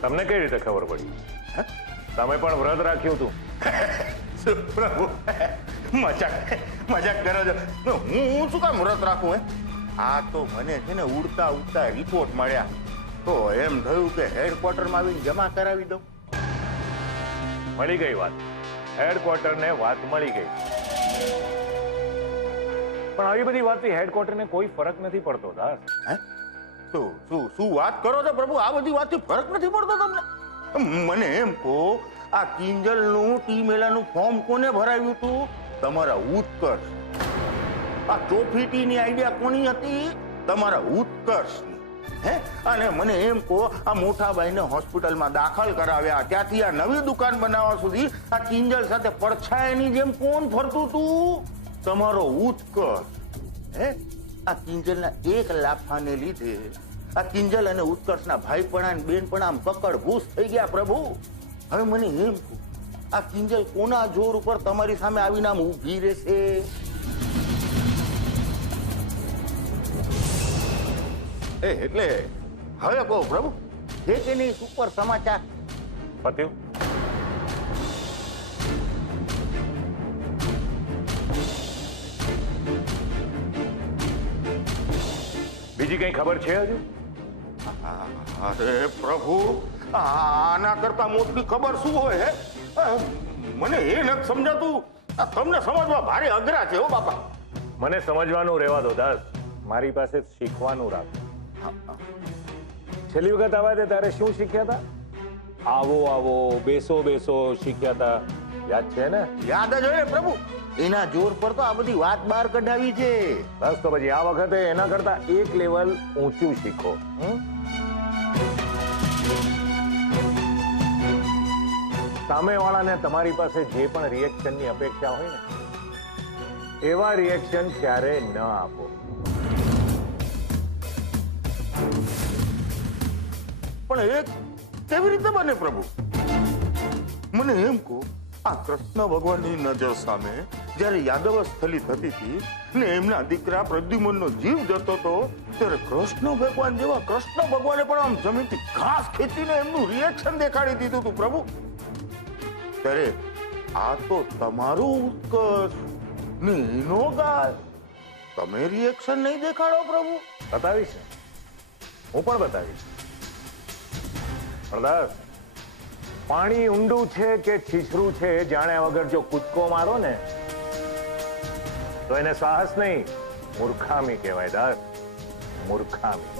તમને કઈ રીતે ખબર પડી? તમે પણ વ્રત રાખ્યું હતું? પ્રભુ, મજાક કરો છો. હું શું કામ વ્રત રાખું? આ તો મને છે ને ઉડતા રિપોર્ટ મળ્યા તો એમ થયું કે હેડક્વાર્ટરમાં આવીને જમા કરાવી દઉં. મળી ગઈ વાત, હેડક્વાર્ટરને વાત મળી ગઈ. પણ આવી બધી વાતથી હેડક્વાર્ટરને કોઈ ફરક નથી પડતો દાસ. શું વાત કરો છો પ્રભુ? આ બધી વાતથી ફરક નથી પડતો તમને? મને એમ કહો, આ કિંજલનું ટી-મેલાનું ફોર્મ કોને ભરાવ્યું હતું? તમારા ઉત્કર્ષ. આ ચોફીટીની આઈડિયા કોની હતી? તમારા ઉત્કર્ષની. હે? અને મને એમ કહો, આ મોટા ભાઈને હોસ્પિટલમાં દાખલ કરાવ્યા ત્યાંથી આ નવી દુકાન બનાવવા સુધી આ કિંજલ સાથે પડછાયાની જેમ કોણ ફરતું તું? તમારો ઉત્કર્ષ. હે? આ કિંજલના એક લાફાને લીધે આ કિંજલ અને ઉત્કર્ષના ભાઈપણા અને બેનપણા આમ કકડભૂસ થઈ ગયા પ્રભુ. હવે મને એમ કહો, આ કિંજલ કોના જોર ઉપર તમારી સામે આવીને આમ ઊભી રહેશે? એટલે હવે કહો પ્રભુ, છે કે નહીં સુપર સમાચાર? પત્યું? બીજી કઈ ખબર છે હજુ? અરે પ્રભુ, આના કરતા મોટી ખબર શું હોય? હે, મને એ નથી સમજાતું. આ તમને સમજવા ભારે અઘરા છે હો બાપા. મને સમજવાનું રહેવા દો દાસ, મારી પાસે શીખવાનું રાખ. છેલ્લી વખત આવ્યા હતા ત્યારે શું શીખ્યા હતા? આવો આવો, બેસો બેસો શીખ્યા હતા, યાદ છે ને? યાદ જ હોય ને પ્રભુ. એના જોર પર તો આ બધી વાત બહાર કઢાવી છે. બસ તો પછી આ વખતે એના કરતા એક લેવલ ઊંચું શીખો. સામેવાળાને તમારી પાસે જે પણ રિએક્શનની અપેક્ષા હોય ને, એવા રિએક્શન ક્યારે ન આપો. પણ એ કેવી રીતે બને પ્રભુ? મને એમ કહો, આ કૃષ્ણ ભગવાનની નજર સામે જ્યારે યાદવ સ્થલી થતી હતી ને એમના દીકરા પ્રદ્યુમનનો જીવ જતો હતો, ત્યારે કૃષ્ણ ભગવાન જેવા કૃષ્ણ ભગવાને પણ આમ જમીનથી ઘાસ ખેંચીને એમનું રિએક્શન દેખાડી દીધું હતું પ્રભુ. ત્યારે આ તો તમારું ઉત્કર્ષ ને એનો ગાય, તમે રિએક્શન નહીં દેખાડો પ્રભુ? બતાવીશ ને, હું પણ બતાવીશ. પ્રદાસ, પાણી ઊંડું છે કે છીછરું છે એ જાણ્યા વગર જો કૂદકો મારો ને તો એને સાહસ નહીં, મૂર્ખામી કહેવાય દાસ, મૂર્ખામી.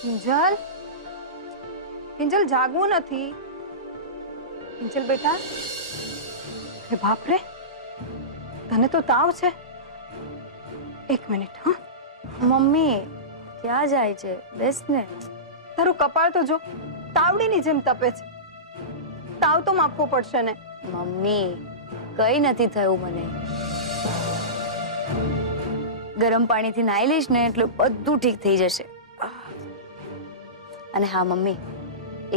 કિંજલ, કિંજલ જાગવું નથી. કિંજલ બેટા, અરે બાપ રે, તને તો તાવ છે. એક મિનિટ. હા મમ્મી ક્યાં જાય છે? બેસ ને. તારું કપાળ તો જો, તાવડીની જેમ તપે છે. તાવ તો માપવો પડશે ને. મમ્મી કઈ નથી થયું મને. ગરમ પાણીથી નાઈ લઈશ ને એટલે બધું ઠીક થઈ જશે. અને હા મમ્મી,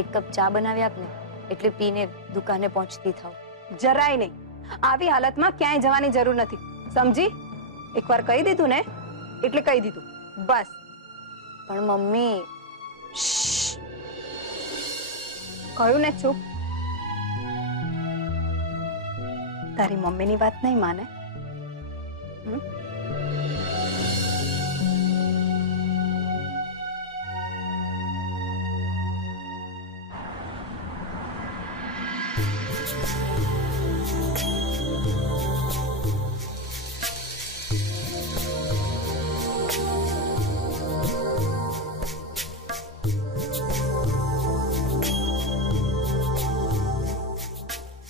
એક કપ ચા બનાવી આપ ને, એટલે પીને દુકાને પહોંચતી થાવ. જરાય નહીં. આવી હાલતમાં ક્યાંય જવાની જરૂર નથી, સમજી? એકવાર કહી દીધું ને એટલે કહી દીધું, બસ. પણ મમ્મી, કહ્યું ને ચૂપ. તારી મમ્મીની વાત નહીં માને.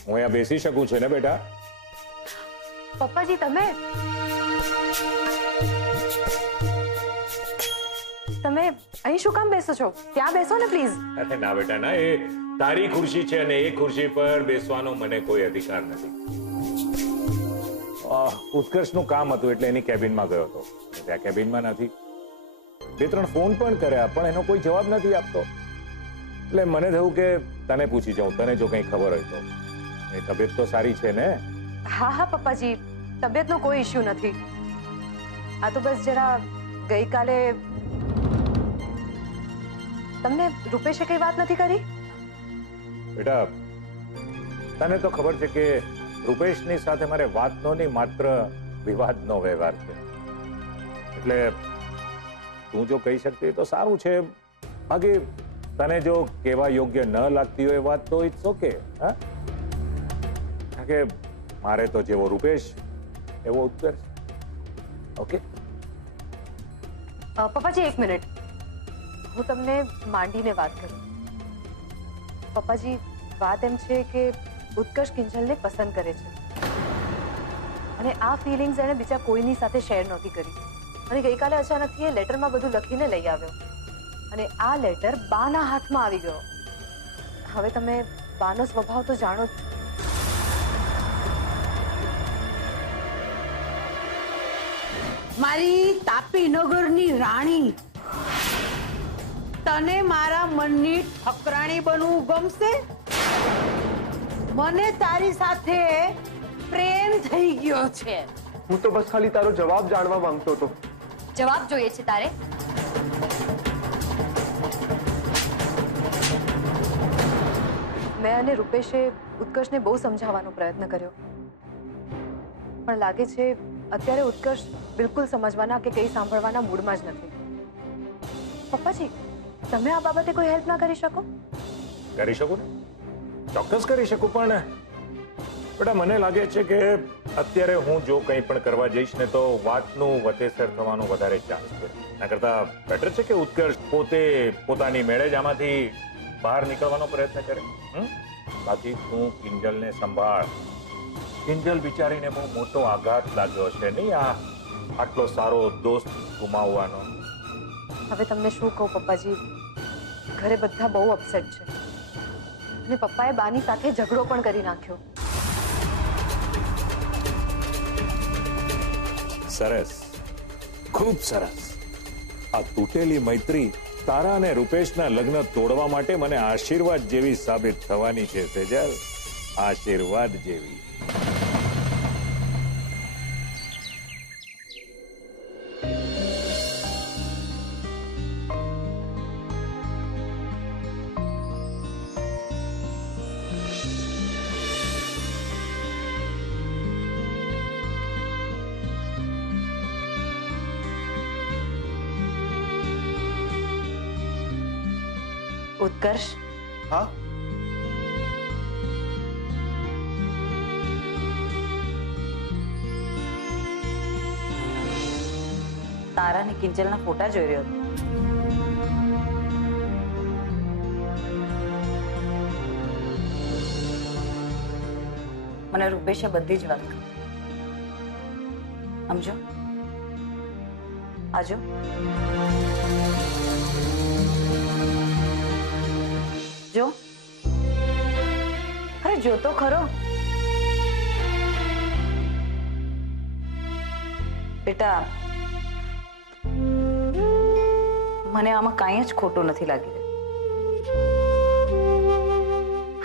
હું અહીંયા બેસી શકું છું ને બેટા? પપ્પાજી તમે અહીં શું કામ બેસો છો? ત્યાં બેસો ને પ્લીઝ. અરે ના બેટા ના, એ તારી ખુરશી છે અને એ ખુરશી પર બેસવાનો મને કોઈ અધિકાર નથી. ઉત્કર્ષનું કામ હતું એટલે એની કેબિનમાં ગયો હતો. ત્યાં કેબિનમાં નથી. 2-3 ફોન પણ કર્યા પણ એનો કોઈ જવાબ નથી આપતો. એટલે મને થયું કે તને પૂછી જાઉં, તને જો કંઈ ખબર હોય તો. એ તબિયત તો સારી છે ને? હા હા પપ્પાજી, તબિયતનો કોઈ ઇશ્યુ નથી. આ તો બસ જરા ગઈકાલે તમને રૂપેશે કઈ વાત નથી કરી? બેટા, તને તો ખબર છે કે રૂપેશની સાથે મારે વાતનો નહીં, માત્ર વિવાદનો વ્યવહાર છે. એટલે તું જો કહી શકતી તો સારું છે. બાકી તને જો કહેવા યોગ્ય ન લાગતી હોય વાત તો ઇટ્સ ઓકે. હા, કારણ કે મારે તો જેવો રૂપેશ એવો ઉત્કર્ષ. ઓકે પપ્પાજી એક મિનિટ, હું તમને માંડીને વાત કરું. પપ્પાજી વાત એમ છે કે ઉત્કર્ષ કિંજલને પસંદ કરે છે અને આ ફિલિંગ્સ એણે બીજા કોઈની સાથે શેર નહોતી કરી અને ગઈકાલે અચાનકથી એ લેટરમાં બધું લખીને લઈ આવ્યો અને આ લેટર બાના હાથમાં આવી ગયો. હવે તમે બાનો સ્વભાવ તો જાણો જ છો. મારી તાપી નગરની રાણી, તને મારા મનની ઠકરાણી બનવું ગમશે? મને તારી સાથે પ્રેમ થઈ ગયો છે. હું તો બસ ખાલી તારો જવાબ જાણવા માંગતો હતો. જવાબ જોઈએ છે તારે? મેં અને રૂપેશે ઉત્કર્ષને બહુ સમજાવવાનો પ્રયત્ન કર્યો પણ લાગે છે અત્યારે ઉત્કર્ષ બિલકુલ સમજવાના કે કંઈ સાંભળવાના મૂડમાં જ નથી. પપ્પાજી, તમે આ બાબતે કોઈ હેલ્પ ના કરી શકો? કરી શકું ને, ચોક્કસ કરી શકું, પણ બેટા મને લાગે છે કે અત્યારે હું જો કંઈ પણ કરવા જઈશ ને તો વાતનું વતેસર થવાનો વધારે ચાન્સ છે. એના કરતા બેટર છે કે ઉત્કર્ષ પોતે પોતાની મેળે જ આમાંથી બહાર નીકળવાનો પ્રયત્ન કરે. બાકી તું કિંજલને સંભાળ. કિંજલ બિચારીને બહુ મોટો આઘાત લાગ્યો છે નહીં આ આટલો સારો દોસ્ત ગુમાવવાનો. હવે તમને શું કહું પપ્પાજી, ઘરે બધા બહુ અપસેટ છે અને પપ્પાએ બાની સાથે ઝઘડો પણ કરી નાખ્યો. સરસ, ખૂબ સરસ. આ તૂટેલી મૈત્રી તારા અને રૂપેશના લગ્ન તોડવા માટે મને આશીર્વાદ જેવી સાબિત થવાની છે સેજલ, આશીર્વાદ જેવી. ઉત્કર્ષ, હા તારા ને કિંજલના ફોટા જોઈ રહ્યો હતો. મને રૂપેશે બધી જ વાત કરી. સમજો? આજો. જો, અરે જો તો ખરો. બેટા, મને આમાં કાંઈ જ ખોટું નથી લાગી રહ્યું.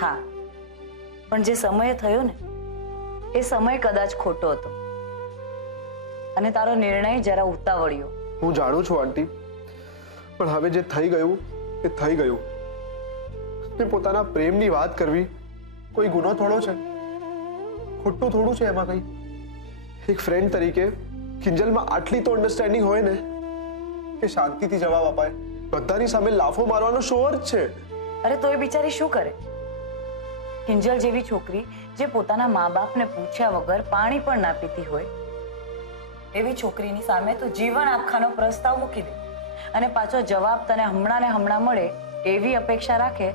હા, પણ જે સમય થયો ને એ સમય કદાચ ખોટો હતો અને તારો નિર્ણય જરા ઉતાવળ્યો. હું જાણું છું આંટી, પણ હવે જે થઈ ગયું એ થઈ ગયું. ને પોતાના પ્રેમની વાત કરવી કોઈ ગુનો થોડો છે? ખોટું થોડું છે એમાં કંઈ? એક ફ્રેન્ડ તરીકે કિંજલમાં આટલી તો અન્ડરસ્ટેન્ડિંગ હોય ને કે શાંતિથી જવાબ અપાય. બધાની સામે લાફો મારવાનો શો અર્થ છે? અરે તો એ બિચારી શું કરે? કિંજલ જેવી છોકરી જે પોતાના મા બાપને પૂછ્યા વગર પાણી પણ ના પીતી હોય એવી છોકરીની સામે તો જીવન આપવાનો પ્રસ્તાવ મૂકી દે અને પાછો જવાબ તને હમણાં ને હમણાં મળે એવી અપેક્ષા રાખે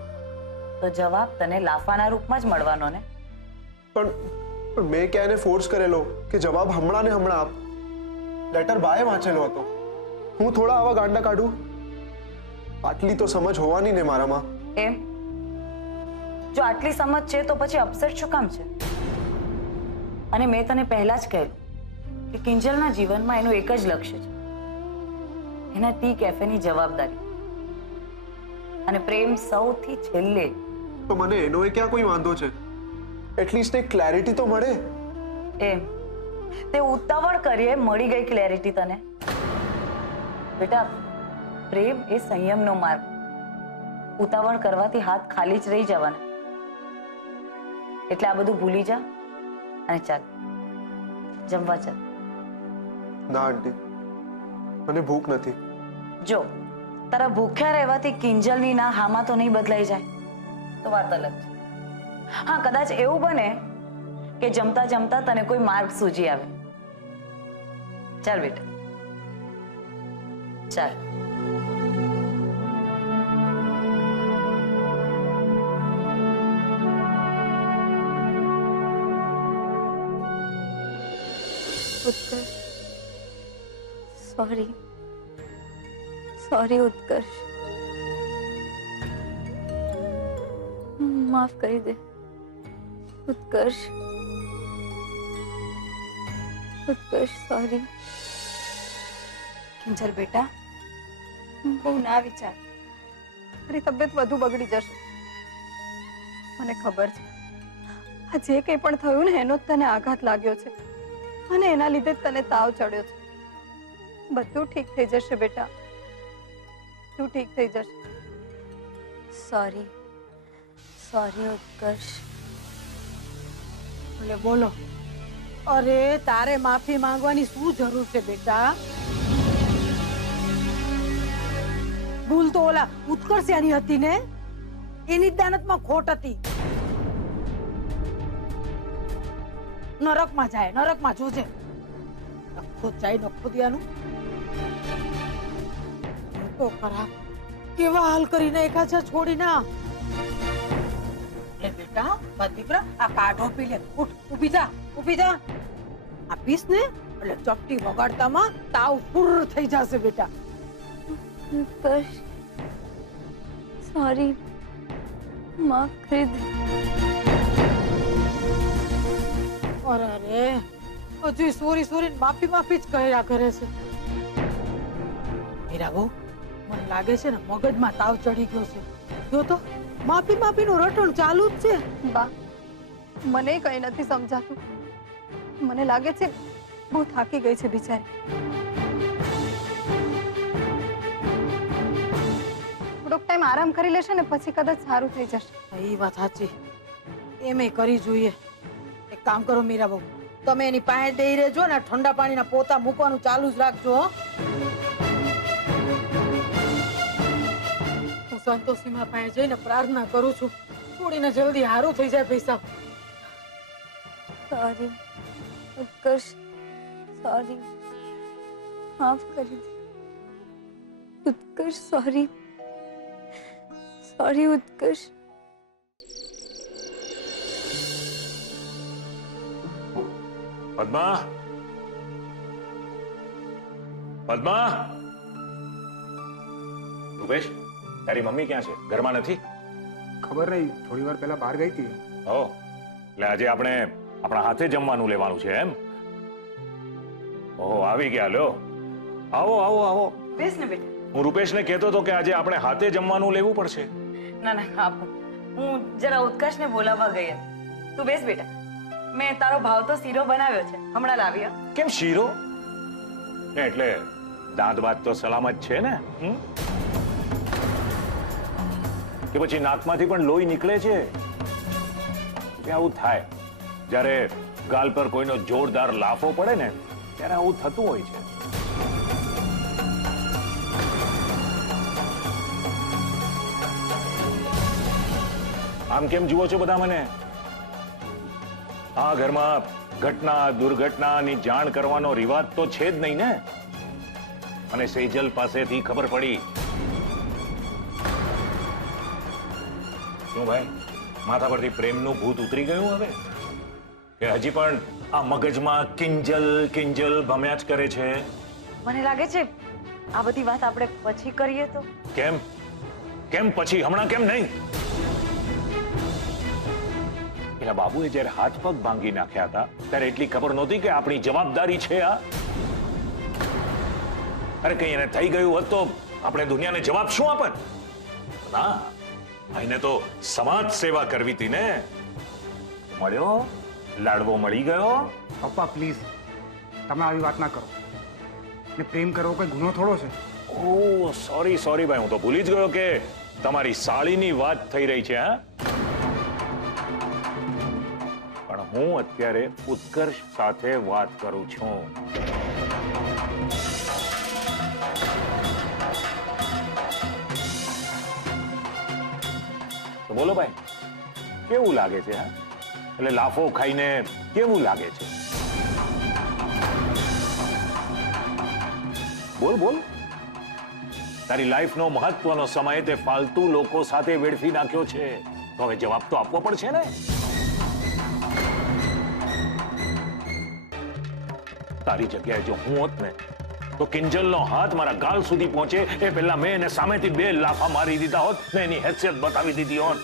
તો જવાબ તને લાફાના રૂપમાં જ મળવાનો ને. પણ મેં ક્યાં એને ફોર્સ કરેલો કે જવાબ હમણાં ને હમણાં આપ? લેટર બાએ વાંચેલો હતો. હું થોડા આવા ગાંડા કાઢું? આટલી તો સમજ હોવાની ને મારામાં. એમ? જો આટલી સમજ છે તો પછી અપસેટ શું કામ છે? અને મેં તને પહેલા જ કહેલું કે કિંજલના જીવનમાં એનું એક જ લક્ષ્ય છે, એના ટી કેફેની જવાબદારી અને પ્રેમ સૌથી છેલ્લે. તો મને એનો એ ક્યાં કોઈ વાંધો છે? એટલીસ્ટ એક ક્લેરિટી તો મળે. એમ? તે ઉતાવળ કરીએ મળી ગઈ ક્લેરિટી તને? બેટા, પ્રેમ એ સંયમનો માર્ગ. ઉતાવળ કરવાથી હાથ ખાલી જ રહી જવાના. એટલે આ બધું ભૂલી જા અને ચાલ જમવા ચાલ. ના આંટી, મને ભૂખ નથી. જો તારા ભૂખ્યા રહેવાથી કિંજલની ના હામાં તો નહીં બદલાઈ જાય તો વાત અલગ છે. હા, કદાચ એવું બને કે જમતા જમતા તને કોઈ માર્ગ સૂજી આવે. ચાલ બેટા, ચાલ. ઉત્કર્ષ સોરી સોરી ઉત્કર્ષ માફ કરી દે ઉત્કર્ષ ઉત્કર્ષ સોરી કિંજલ બેટા બહુ ના વિચાર, તારી તબિયત વધુ બગડી જશે. મને ખબર છે આ જે કંઈ પણ થયું ને એનો જ તને આઘાત લાગ્યો છે અને એના લીધે જ તને તાવ ચડ્યો છે. બધું ઠીક થઈ જશે બેટા, તું ઠીક થઈ જશે. સોરી સોરી ઉત્કર્ષ. એટલે બોલો. અરે તારે માફી માંગવાની શું જરૂર છે બેટા? ભૂલ તો ઓલા ઉત્કર્ષિયાની હતી ને, એની દાનતમાં ખોટ હતી. નરકમાં જાય, નરકમાં જોજે. નખો જાય નખો દિયાનું તો ખરા કેવા હાલ કરી નાખ્યા છે છોડી ના. લે બેટા, દીકરા આ કાઢો પી લે. ઉઠ, ઊભી જા, ઊભી જા. આ પીસ ને એટલે ચપટી વગાડતામાં તાવ ફુર થઈ જશે બેટા. ઉત્કર્ષ સોરી માફ કરી દે. અરે અરે, હજુ સોરી સોરી માફી માફી જ કર્યા કરે છે. મીરા બહુ, મને લાગે છે ને મગજમાં તાવ ચડી ગયો છે. જો તો માફી માફીનું રટણ ચાલુ જ છે. બા, મને કંઈ નથી સમજાતું. મને લાગે છે બહુ થાકી ગઈ છે બિચારી. થોડોક ટાઈમ આરામ કરી લેશે ને પછી કદાચ સારું થઈ જશે. એ વાત સાચી, એમ કરી જોઈએ. એક કામ કરો મીરા બહુ, તમે એની પાસે દઈ રહેજો ને ઠંડા પાણીના પોતા મૂકવાનું ચાલુ જ રાખજો. હો, હું સંતોષીમાં પાસે જઈને પ્રાર્થના કરું છું, છોડીને જલ્દી હારું થઈ જાય પૈસા. સોરી ઉત્કર્ષ સોરી માફ કરી દે ઉત્કર્ષ. સોરી સોરી ઉત્કર્ષ. પદ્મા, પદ્મા. રૂપેશ, તારી મમ્મી ક્યાં છે? ઘરમાં નથી? ખબર નહીં, થોડી વાર પહેલા બહાર ગઈ હતી. ઓ, એટલે આજે આપણે આપણા હાથે જમવાનું લેવાનું છે એમ? ઓહો, આવી ગયા. લ્યો, આવો આવો આવો. બેસ ને બેટા. હું રૂપેશને કહેતો હતો કે આજે આપણે હાથે જમવાનું લેવું પડશે. ના ના આપો, હું જરા ઉત્કર્ષને બોલાવવા ગઈ હતી. તું બેસ બેટા, મેં તારો ભાવતો શીરો બનાવ્યો છે, હમણાં લાવ્યો. કેમ શીરો? એટલે દાંત બાત તો સલામત છે ને? કે પછી નાકમાંથી પણ લોહી નીકળે છે? કે આવું થાય જ્યારે ગાલ પર કોઈનો જોરદાર લાફો પડે ને ત્યારે આવું થતું હોય છે. આમ કેમ જુઓ છો બધા મને? આ ઘરમાં ઘટના દુર્ઘટનાની જાણ કરવાનો રિવાજ તો છે જ નહીં ને. અને સેજલ પાસેથી ખબર પડી. શું ભાઈ, માથા પરથી પ્રેમનું ભૂત ઉતરી ગયું હવે? કે હજી પણ આ મગજમાં કિંજલ કિંજલ ભમ્યા જ કરે છે? મને લાગે છે આ બધી વાત આપણે પછી કરીએ તો. કેમ કેમ પછી? હમણાં કેમ નહીં? એના બાબુએ જયારે હાથ પગ ભાંગી નાખ્યા હતા ત્યારે એટલી ખબર નહોતી કે આપણી જવાબદારી છે આ? અરે કઈ એને થઈ ગયું હોત તો આપણે દુનિયાને જવાબ શું આપત? ના, એને તો સમાજ સેવા કરવી હતી ને. મળ્યો, લાડવો મળી ગયો. પપ્પા પ્લીઝ, તમે આવી વાત ના કરો. ને પ્રેમ કરવો કોઈ ગુનો થોડો છે. ઓહ સોરી સોરી ભાઈ, હું તો ભૂલી જ ગયો કે તમારી સાળીની વાત થઈ રહી છે. હા, પણ હું અત્યારે ઉત્કર્ષ સાથે વાત કરું છું. તો બોલો ભાઈ, કેવું લાગે છે? હા, એટલે લાફો ખાઈને કેવું લાગે છે? બોલ બોલ. તારી લાઈફનો મહત્વનો સમય તે ફાલતુ લોકો સાથે વેડફી નાખ્યો છે, તો હવે જવાબ તો આપવો પડશે ને. તારી જગ્યાએ જો હું હોત ને તો કિંજલનો હાથ મારા ગાલ સુધી પહોંચે એ પહેલા મેં એને સામેથી 2 લાફા મારી દીધા હોત ને એની હેસિયત બતાવી દીધી હોત.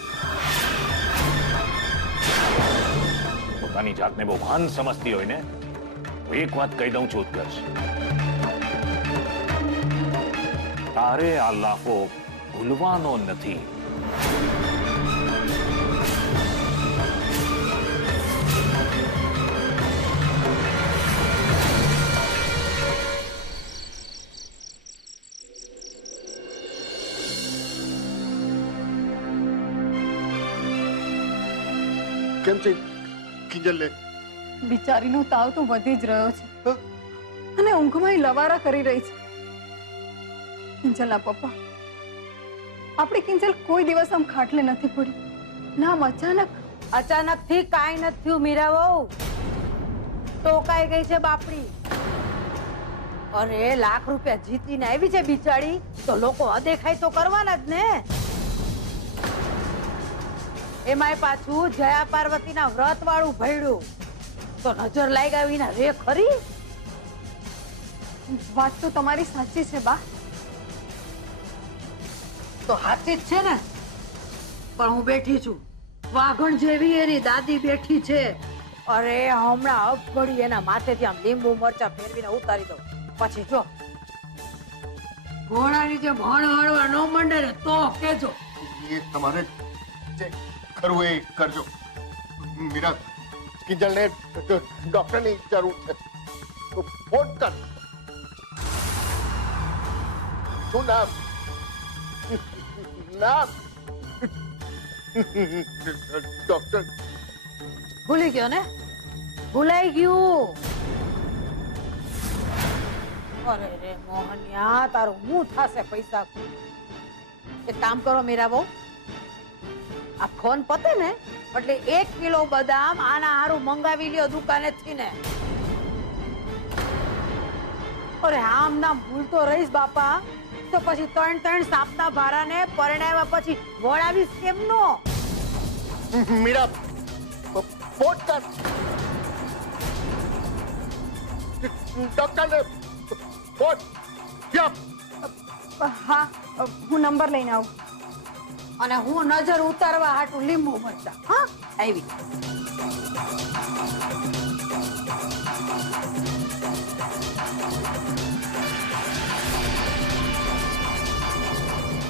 પોતાની જાતને બહુ ભાન સમજતી હોય ને તો એક વાત કહી દઉં છું ઉત્કર્ષ, તારે આ લાફો ભૂલવાનો નથી. કેમ છે કિંજલને? બિચારીનો તાવ તો વધી જ રહ્યો છે અને ઊંઘમાં લવારા કરી રહી છે. કિંજલના પપ્પા, આપણી કિંજલ કોઈ દિવસ આમ ખાટલે નથી પડી, ના આમ અચાનક થી કાંઈ નથી થયું મીરા વહુ. ટોકાઈ ગઈ છે બાપડી. અરે લાખ રૂપિયા જીતીને આવી છે બિચારી, તો લોકો અદેખાઈ તો કરવાના જ ને. એમાંય પાછું જયા પાર્વતીના વ્રત વાળું ભયડું, તો નજર લાગ્યા વિના રે ખરી. વાત તો તમારી સાચી છે બા. તો સાચી જ છે ને, પણ હું બેઠી છું વાઘણ જેવી, એની દાદી બેઠી છે. અરે હમણાં અગડી એના માથેથી આમ લીંબુ મરચા ફેરવીને ઉતારી દો, પછી જો ઘોડાની જેમ હળહળવા ન મંડે ને તો કેજો. એ તમારે જે કરવું એ કરજો. મીરા, કિંજલને ડોક્ટરની જરૂર છે. ફોન કર. શું નામ? નામ ડોક્ટર. ભૂલી ગયો ને? ભૂલાઈ ગયું. અરે રે મોહનિયા, તારું હું થાશે પૈસા. એક કામ કરો મીરા બહુ, આ ફોન પતે ને એટલે 1 કિલો બદામ આના હારું મંગાવી લ્યો દુકાનેથી ને. અરે આમ નામ ભૂલતો રહીશ બાપા તો પછી 3 સાપના ભારાને પરણાવ્યા પછી વળાવીશ કેમનો? મીરા, ફોન કર. ડોક્ટરને ફોન. હા, હું નંબર લઈને આવું. અને હું નજર ઉતારવા હાટું લીંબુ મરચા. હા આવી.